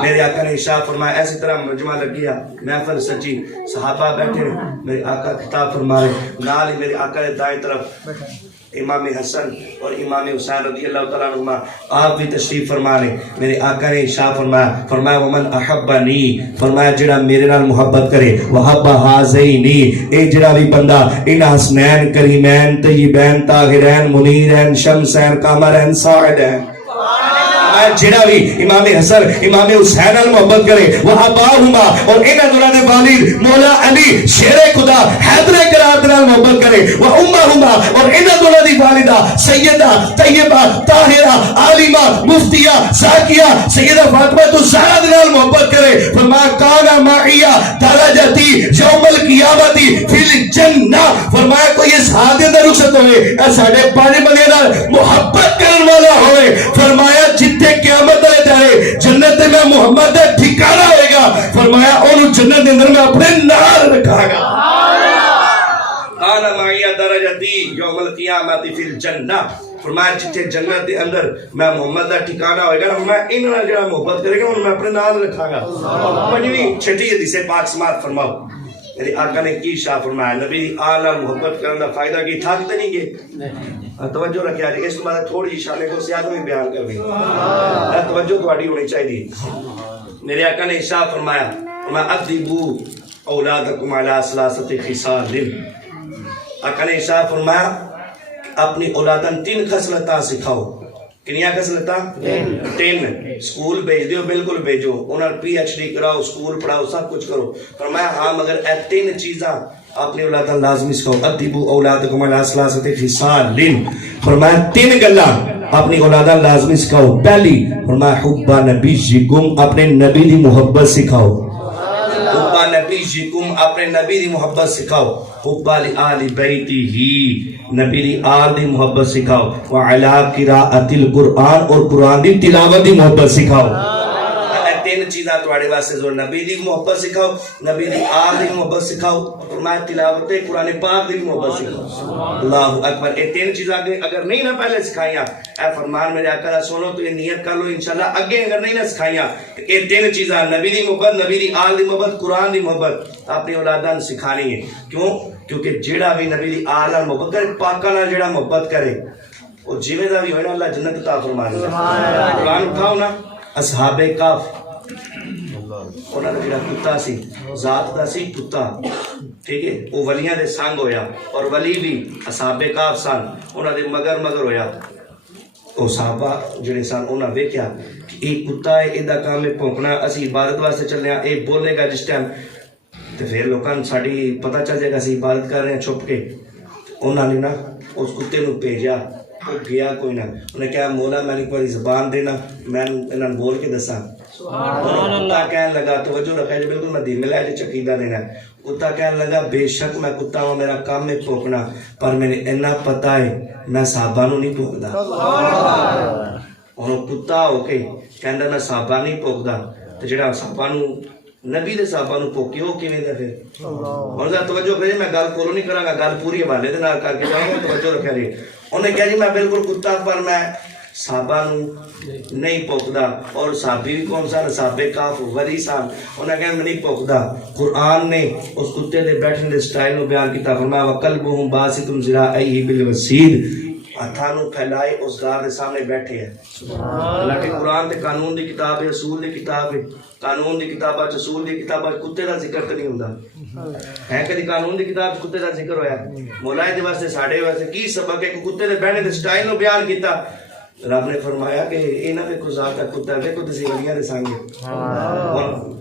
میرے آقا نے ارشاد فرمایا ایسی طرح مجمع لگ گیا محفل سچی صحابہ بیٹھے میرے آقا خطاب فرما رہے نال ہی میرے آقا نے دائیں طرف امام حسن اور امام حسین رضی اللہ تعالیٰ عنہ آپ بھی تشریف فرمانے میرے آقا نے ارشاد فرمایا ومن احبنی فرمایا جڑا میرے نال محبت کرے وحب ہذینی اے جڑا بھی بندہ ان حسنین کریمین طیبین طاہرین منیرین شمسین قمرین ساعدین جڑا بھی امام حسن امام حسین نال محبت کرے وہ اباہما اور انہاں دونوں دے والد مولا علی شیر خدا حیدر کرات نال محبت کرے وہ امہما اور انہاں دونوں دی والدہ سیدہ طیبہ طاہرہ عالمہ مفتیہ زاکیہ سیدہ فاطمہ الزہرا نال محبت کرے فرمایا کانا معیہ درجتی یوم القیامت فی الجنہ فرمایا کوئی اس حال دے اندر رخصت ہوئے ساڈے پانچ بندے نال محبت کرن والا ہوئے فرمایا جتنے قیامت آئے جائے جنت میں محمد ٹھکانہ ہوئے گا فرمایا انہوں جنت اندر میں اپنے نال رکھا گا آنا معیہ درجتی یوم القیامت فی الجنہ فرمایا جتنے جنت دے اندر میں محمد دا ٹھکانہ ہوئے گا فرمایا انہوں جڑا محبت کرے گا انہوں میں اپنے نال رکھا گا پنجویں چھٹی حدیث پاک سماعت فرماؤ میرے آقا نے کی شاہ فرمایا نبی آلہ محبت کرنا فائدہ کی تھاکتے نہیں گے توجہ رکھیا جائے اس بارے تھوڑی شانے کو سیاق میں بیان کر دی توجہ تھوڑی ہونی چاہیے میرے آقا نے شاہ فرمایا ادبو اولادکم علی ثلاثۃ خصال آقا نے شاہ فرمایا اپنی اولادن 3 خصلتاں سکھاؤ کنیا خصلتاں 3 سکول بھیج دیو بالکل بھیجو انہاں پی ایچ ڈی کراؤ سکول پڑھاؤ سب کچھ کرو فرمایا ہاں مگر اے 3 چیزاں اپنی اولاداں لازمی سکھاؤ ادبو اولادکم علی ثلاثۃ خصال فرمایا 3 گلاں اپنی اولاداں لازمی سکھاؤ پہلی فرمایا حب نبیکم اپنے نبی دی محبت سکھاؤ حب نبیکم اپنے نبی دی محبت سکھاؤ حب لآل بیتی ہی نبی دی آل دی محبت سکھاؤ وعلا قراءت القرآن اور قرآن دی تلاوت دی محبت سکھاؤ تین چیزاں تواڈے واسطے ضرور، نبی دی محبت سکھاؤ، نبی دی آل دی محبت سکھاؤ، فرمایا تلاوت قرآن پاک دی محبت سکھاؤ۔ اللہ اکبر۔ یہ تین چیزاں اگر نہیں نہ پہلے سکھائیاں، اے فرمان میرے آقا سنو تو یہ نیت کر لو انشاءاللہ اگے اگر نہیں نہ سکھائیاں، یہ تین چیزاں نبی دی محبت، نبی دی آل دی محبت، قرآن دی محبت اپنی اولاداں سکھانی ہے۔ کیوں؟ کیونکہ جیڑا بھی نبی دی آل نال محبت کرے، پاکاں نال جیڑا محبت کرے، وہ جیویں دا بھی ہوئے نا اللہ جنت عطا فرمائے گا۔ قرآن اٹھاؤ نا، اصحاب کہف انہاں دا جڑا کتا سی، ذات دا سی کتا، ٹھیک ہے، وہ ولیاں دے سنگ ہویا، اور ولی بھی اصحاب کہف سن، انہاں دے مگر ہویا۔ وہ صحابہ جڑے سن انہاں ویکھیا کہ ایک کتا ہے، ایدا کام ہے پھونکنا، اسی عبادت واسطے چلنے ہیں، اے بولے گا جس ٹائم تو پھر لوکاں ساڈی پتہ چل جائے گا اسی عبادت کر رہے ہیں چھپ کے۔ انہاں نے نا اس کتے نو بھیجا، وہ گیا کوئی نہ، انہیں کہا مولا میں نے ایک باری زبان دینا، میں انہاں بول کے دساں۔ کتا کہنے لگا، توجہ رکھا جو بالکل میں دھیمے لے جو چقیدہ دینا ہے، کتا کہنے لگا بے شک میں کتا ہوں، میرا کام ہے پھونکنا، پر میں نے اتنا پتہ ہے میں صحابہ نو نہیں پھونکدا۔ اور کتا ہو کے کہندا میں صحابہ نہیں پھونکدا، تے جڑا صحابہ نو نبی دے صحابہ نو پھوکے ہو کیویں دا پھر؟ اور ذرا توجہ کرے، میں گل کولو نہیں کراں گا، گل پوری حوالے دے نال کر کے جاؤں گا، توجہ رکھیا جی۔ انہیں کہا جی میں بالکل کتا، پر میں صحابہ نو نہیں پھونکدا، اور صحابی بھی کون سن؟ اصحاب کہف ولی سن۔ انہیں کہا میں نہیں پھونکدا۔ قرآن نے اس کتے دے بیٹھنے دے سٹائل نو بیان کیتا، فرمایا وَقَلْبُهُمْ بَاسِطٌ ذِرَاعَيْهِ بِالْوَسِيدِ، ہتھاں نو پھیلائے اس گار دے سامنے بیٹھے ہیں۔ حالانکہ قرآن تے قانون دی کتاب ہے، اصول دی کتاب ہے، قانون دی کتاب ہے، اصول دی کتاب ہے، کتے دا ذکر تے نہیں ہوندا ہے۔ کدی قانون دی کتاب کتے دا ذکر ہویا؟ مولا دے واسطے ساڈے واسطے کی سبق ہے کہ کتے دے بیٹھنے دے سٹائل نو بیان کیتا۔ رب نے فرمایا کہ اے نہ ویکھو ذات دا کتا، ویکھو تسی ولیاں دے سنگ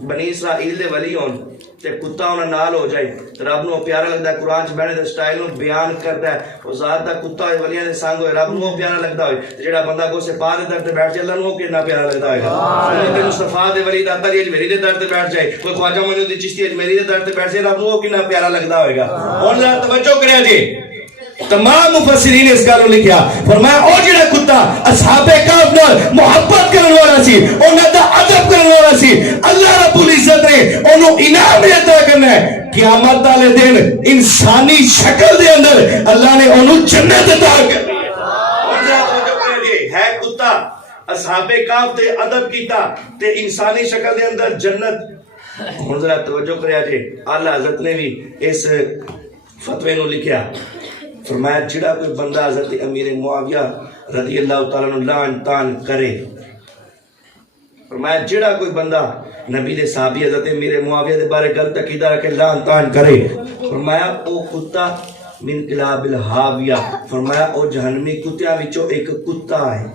بنی اسرائیل دے ولی ہون تے کتا انہاں نال ہو جائے، رب نو پیارا لگدا ہے، قرآن چ بیٹھنے دے سٹائل نو بیان کردا ہے، او ذات دا کتا ہوئے، ولیاں دے سنگ ہوئے، رب نو پیارا لگدا ہوئے، جڑا بندہ گو سے پا دے در تے بیٹھ جائے، اللہ نو کتنا پیارا لگدا ہوئے گا۔ تے مصطفیٰ دے ولی دا تری اجمیری دے در تے بیٹھ جائے، کوئی خواجہ معینالدین دی چشتی اجمیری دے در تے بیٹھ جائے، رب نو کتنا پیارا لگدا ہوئے گا۔ اور ذرا توجہ کریا جی، تمام مفسرین اس گل لکھیا، فرمایا او جڑا کتا اصحاب کہف نال محبت کرن والا سی، انہاں دا ادب کرن والا سی، اللہ رب العزت نے اونوں انعام عطا کرنا ہے قیامت والے دن، انسانی شکل دے اندر اللہ نے اونوں جنت عطا کرنی ہے۔ اور ذرا توجہ کرے، ہے کتا اصحاب کہف تے ادب کیتا تے انسانی شکل دے اندر جنت۔ اور ذرا توجہ کریا جی، اعلی حضرت نے بھی اس فتوے نو لکھیا، فرمایا جڑا کوئی بندہ حضرت امیر معاویہ رضی اللہ تعالیٰ عنہ لعن تان کرے، فرمایا جڑا کوئی بندہ نبی دے صحابی حضرت امیر معاویہ دے بارے غلط عقیدہ رکھے لعن تان کرے، فرمایا او کتا من کلاب الحاویہ، فرمایا او جہنمی کتیاں وچوں ایک کتا ہے۔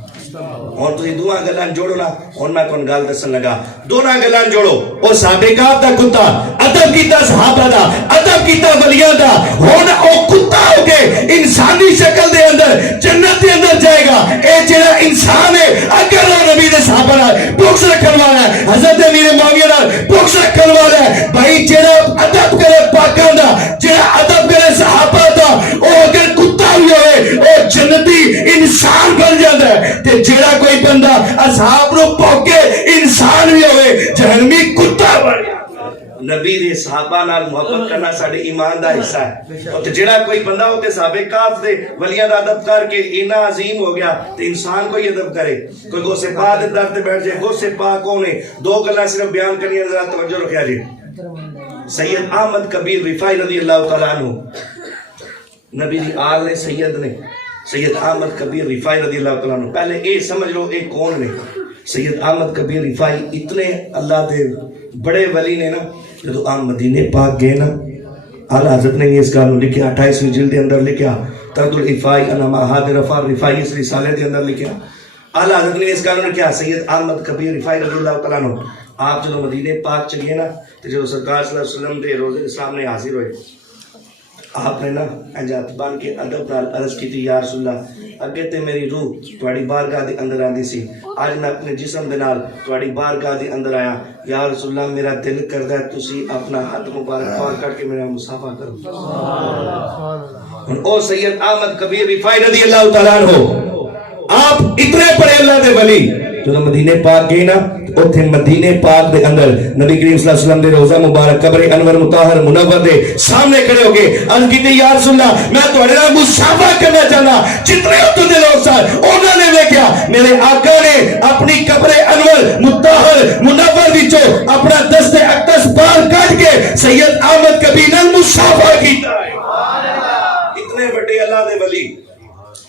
اور تسی دوہاں گلاں جوڑو نا، اور میں کون گل دسن لگا، دونوں گلاں جوڑو، او صحابہ کہف دا کتا ادب کیتا صحابہ دا، ادب کیتا ولیاں دا، ہن او کتا ہو کے انسانی شکل دے اندر جنت دے اندر جائے گا۔ اے جڑا انسان ہے اگر وہ نبی دے صحابہ نال بغض رکھن والا ہے، حضرت امیر معاویہ نال بغض رکھن والا ہے، بھائی جڑا ادب کرے پاکاں دا، جڑا ادب کرے صحابہ دا، او اگر کتا بھی ہوئے او جنتی انسان بن جاتا ہے، تے جڑا کوئی بندہ اصحاب نو پوکے انسان بھی ہوئے جہنمی کتا بن جاتا ہے۔ نبی دے صحابہ نال محبت کرنا ساڈے ایمان دا حصہ ہے، اور جڑا کوئی بندہ ہوتے صحابہ کہف دے ولیاں دا ادب کر کے اینا عظیم ہو گیا تے انسان کوئی ادب کرے، کوئی گو سے پا دے در تے بیٹھ جائے، گو سے پا کون ہے؟ دو گلاں صرف بیان کرنی، ذرا توجہ رکھیا جی۔ سید احمد کبیر رفاعی رضی اللہ تعالیٰ عنہ، نبی دی آل نے سید احمد کبیر رفاعی رضی اللہ تعالیٰ عنہ، پہلے اے سمجھ لو اے کون نے؟ سید احمد کبیر رفاعی اتنے اللہ دے بڑے ولی نے نا، جدو آپ مدینے پاک گئے نا، اعلیٰ حضرت نے اس گالوں لکھیا، 28ویں جلد دے اندر لکھیا، ترد الافائی انما حاد رفا رفاعی اس رسالے دے اندر لکھیا، اعلیٰ حضرت نے اس گالوں لکھیا، سید احمد کبیر رفاعی رضی اللہ تعالیٰ عنہ آپ جدو مدینے پاک چلیے نا، تو جدو سرکار صلی اللہ علیہ وسلم دے روزے کے سامنے حاضر ہوئے، آپ نے نا انجات بان کے ادب نال عرض کی تھی، یا رسول اللہ اگے تے میری روح تواڈی بارگاہ دے اندر آندی سی، آج میں اپنے جسم دے نال تواڈی بارگاہ دے اندر آیا، یا رسول اللہ میرا دل کردا ہے تسی اپنا ہاتھ مبارک پار کر کے میرا مصافحہ کرو۔ او سید احمد کبیر رفاعی رضی اللہ تعالیٰ عنہ، آپ اتنے بڑے اللہ دے ولی، جب مدینے پاک گئے نا، اوتھے مدینے پاک دے اندر نبی کریم صلی اللہ علیہ وسلم دے روزہ مبارک قبر انور مطہر منور دے سامنے کھڑے ہو گئے عرض کیتی یا رسول اللہ میں تہاڈے نال مصافحہ کرنا چاہنا جتنے اتنے دے لوگ سن انہاں نے ویکھیا میرے آقا نے اپنی قبر انور مطہر منور وچوں اپنا دست اقدس بال کٹ کے سید احمد کبیر نال مصافحہ کیتا ہے اتنے بڑے اللہ دے ولی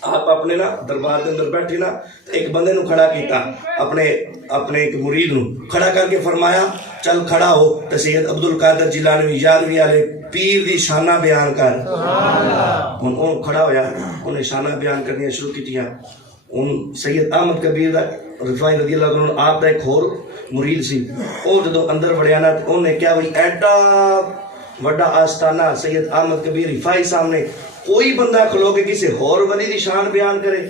آپ اپنے نا دربار کے اندر بیٹھے نا ایک بندے نو کھڑا کیتا اپنے ایک مرید نو کھڑا کر کے فرمایا چل کھڑا ہو تو سید عبدالقادر جیلانی یارویں والے پیر دی شانہ بیان کر ان کھڑا ہویا انہیں شانہ بیان کرنی شروع کیتیاں ان سید احمد کبیر رفاعی رضی اللہ عنہ آپ دا ایک اور مرید سی او جدو اندر وڑیا نا انہیں کیا ہوئی ایڈا وڈا آستانہ سید احمد کبیر رفاعی سامنے کوئی بندہ کھلو کے کسی اور ولی دی شان بیان کرے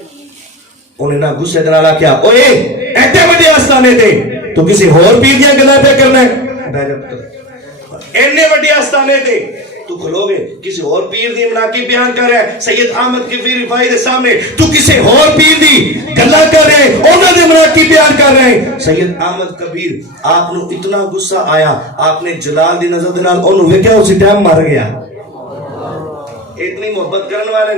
انہیں نہ غصے دے نال آکھیا اوئے ایڈے بڑے آستانے تے تو کسی اور پیر دیاں گلاں پہ کرنا ہے اینے بڑے آستانے تے تو کھلو گے کسی اور پیر دی مناقب بیان کر رہا ہے سید احمد کبیر رفاعی دے سامنے تو کسی اور پیر دی گلاں کر رہے ہیں انہاں دے مناقب بیان کر رہے ہیں سید احمد کبیر آپ نو اتنا غصہ آیا آپ نے جلال دی نظر دے نال اونوں ویکھیا اسی ٹائم مر گیا اتنی محبت کرنے والے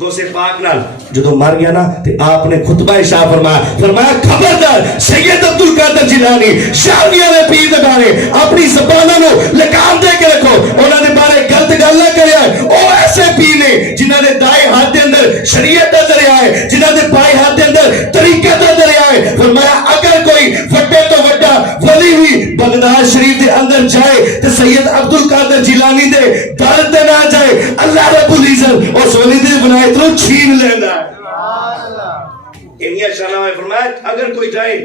غوث پاک نال جدو مر گیا نا تے آپ نے خطبہ ارشاد فرمایا خبردار سید عبدالقادر جیلانی شامی والے پیر دے بارے اپنی زباناں نو لگام دے کے رکھو انہاں دے بارے غلط گل نہ کریا او ایسے پیر نے جنہاں دے دائیں ہاتھ دے اندر شریعت دا دریا ہے جنہاں دے بائیں ہاتھ دے اندر طریقت دا دریا ہے فرمایا اگر کوئی وڈے تو وڈا ولی بھی بغداد شریف دے اندر جائے تے سید عبدالقادر جیلانی دے در تے نہ جائے اللہ رب العزت اس ولی دے بنائے تو چھین لینا ہے انہی شانہ میں فرمایا اگر کوئی جائے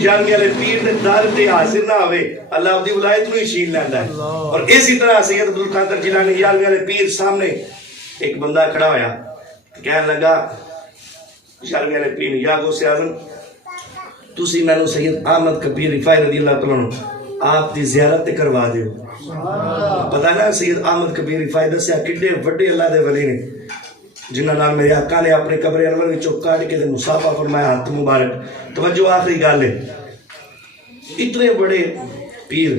یارمی والے پیر دے دار تے حاضر نہ ہوئے اللہ دی ولایت نو ہی چھین لینا ہے اور اسی طرح سید عبدالقادر جیلانی یارمی والے پیر سامنے ایک بندہ کھڑا ہویا کہنے لگا یارمی والے پیر یا غوث اعظم تسی مینوں سید احمد کبیر رفاعی رضی اللہ تعالیٰ عنہ آپ دی زیارت کروا دیو پتہ نا سید احمد کبیر رفاعی دسیا کڈے وڈے اللہ دے ولی نے جنہاں نال میرے آقا نے اپنے قبر انور وچوں کڈ کے مصافحہ فرمایا ہاتھ مبارک توجہ آخری گل ہے اتنے بڑے پیر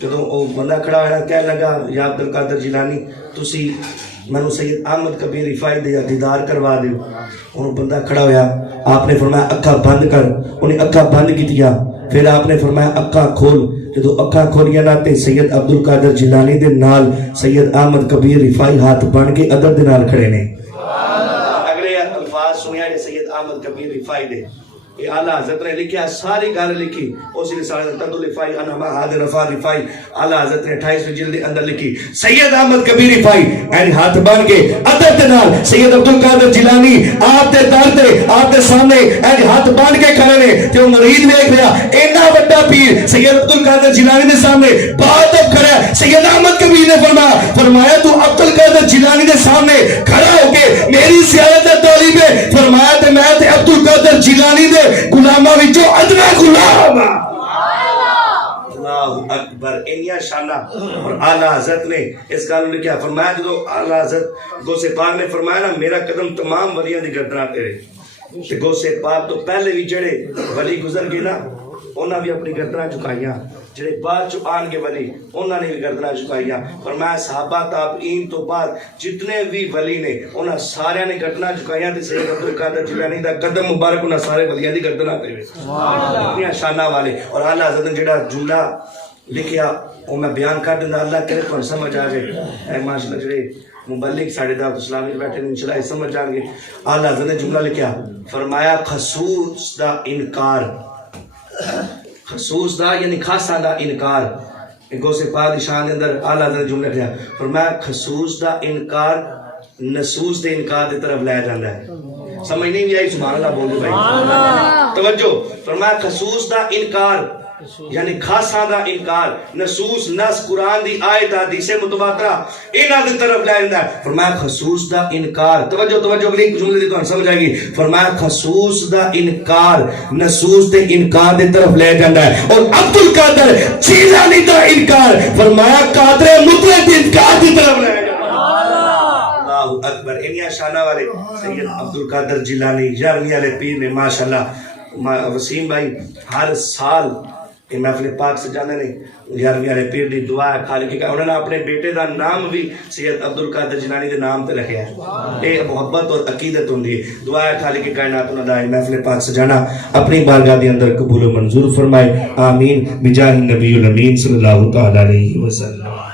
جدوں او بندہ کھڑا ہویا کہنے لگا یا عبدالقادر جیلانی تسی مینوں سید احمد کبیر رفاعی دے دیدار کروا دیو انہوں بندہ کھڑا ہویا آپ نے فرمایا اکھاں بند کر انہیں اکھاں بند کیتیا پھر آپ نے فرمایا اکھاں کھول جدو اکھاں کھولیا نا تے سید عبدالقادر جیلانی دے نال سید احمد کبیر رفاعی ہاتھ بن کے ادب دے نال کھڑے نے اگلے الفاظ سنیا جے سید احمد کبیر رفاعی دے یہ اعلیٰ حضرت نے لکھیا ساری گل لکھی اسی رسالہ تند الرفاعی انما حاضر رفاع رفاعی اعلیٰ حضرت نے 28ویں جلد کے اندر لکھی سید احمد کبیر رفاعی یعنی ہاتھ بن کے ادب دے نال سید عبدالقادر جیلانی آپ دے در تے آپ دے سامنے یعنی ہاتھ بن کے کھڑے نے تے او مرید ویکھ رہا اینا بڑا پیر سید عبدالقادر جیلانی دے سامنے باادب کھڑا ہے سید احمد کبیر نے فرمایا تو عبدالقادر جیلانی دے سامنے کھڑا ہو کے میری زیارت دا طالب ہے فرمایا تے میں تے عبدالقادر جیلانی دے غلامہ وچوں ادنا غلام اللہ اکبر انیا شانہ اور اعلیٰ حضرت نے اس گل نے کیا فرمایا جو اعلیٰ حضرت غوث پاک نے فرمایا نا میرا قدم تمام ولیاں دی گردناں تیرے تے غوث پاک تو پہلے بھی جڑے ولی گزر گئے نا انہاں بھی اپنی گردناں جھکائیاں جڑے بعد چ آن کے ولی انہاں نے بھی گردناں جھکائیاں فرمایا صحابہ تابعین تو بعد جتنے بھی ولی نے انہاں سارے نے گردناں جھکائیاں تے سید عبدالقادر جیلانی دا قدم مبارک انہاں سارے ولیاں دی گردناں تے سبحان اللہ شانہ والے اور اعلیٰ حضرت نے جڑا جملہ لکھیا وہ میں بیان کر دیندا اللہ کرے تو سمجھ آ جائے اے ماشاءاللہ جڑے مبلغ ساڑھے دعوت اسلامی بیٹھے ہیں انشاءاللہ یہ سمجھ جان گے اعلیٰ حضرت نے جملہ لکھیا فرمایا خصوص دا انکار خصوص دا یعنی خاصا دا انکار غوث پاک دی شان دے اندر اعلیٰ حضرت جملہ لکھیا فرمایا خصوص دا انکار نصوص دے انکار دی طرف لے جاندا ہے سمجھ نہیں بھی آئی سبحان اللہ بول دے بھائی توجہ فرمایا خصوص دا انکار یعنی خاصا دا انکار نصوص نص قرآن دی آیت حدیث متواترہ انہاں دی طرف لے جاندا ہے فرمایا خصوص دا انکار توجہ اگلی جملے دی تانوں سمجھ آئے گی فرمایا خصوص دا انکار نصوص دے انکار دی طرف لے جاندا ہے اور عبدالقادر جیلانی دا انکار فرمایا قادر مطلق دی انکار دی طرف لے جاندا ہے اللہ اکبر انیا شانہ والے سید عبدالقادر جیلانی یارویں والے پیر نے ماشاءاللہ وسیم بھائی ہر سال یہ محفل پاک سجانے نے 11ویں والے پیر دی دعا ہے خالق کا انہوں نے اپنے بیٹے دا نام بھی سید عبدالقادر جیلانی دے نام تے رکھیا ہے. یہ محبت اور عقیدت ہوندی ہے. دعا ہے خالق کائنات انہاں دا محفل پاک سجانا اپنی بارگاہ دے اندر قبول و منظور فرمائے. آمین بجاہ النبی الامین صلی اللہ تعالی علیہ وسلم.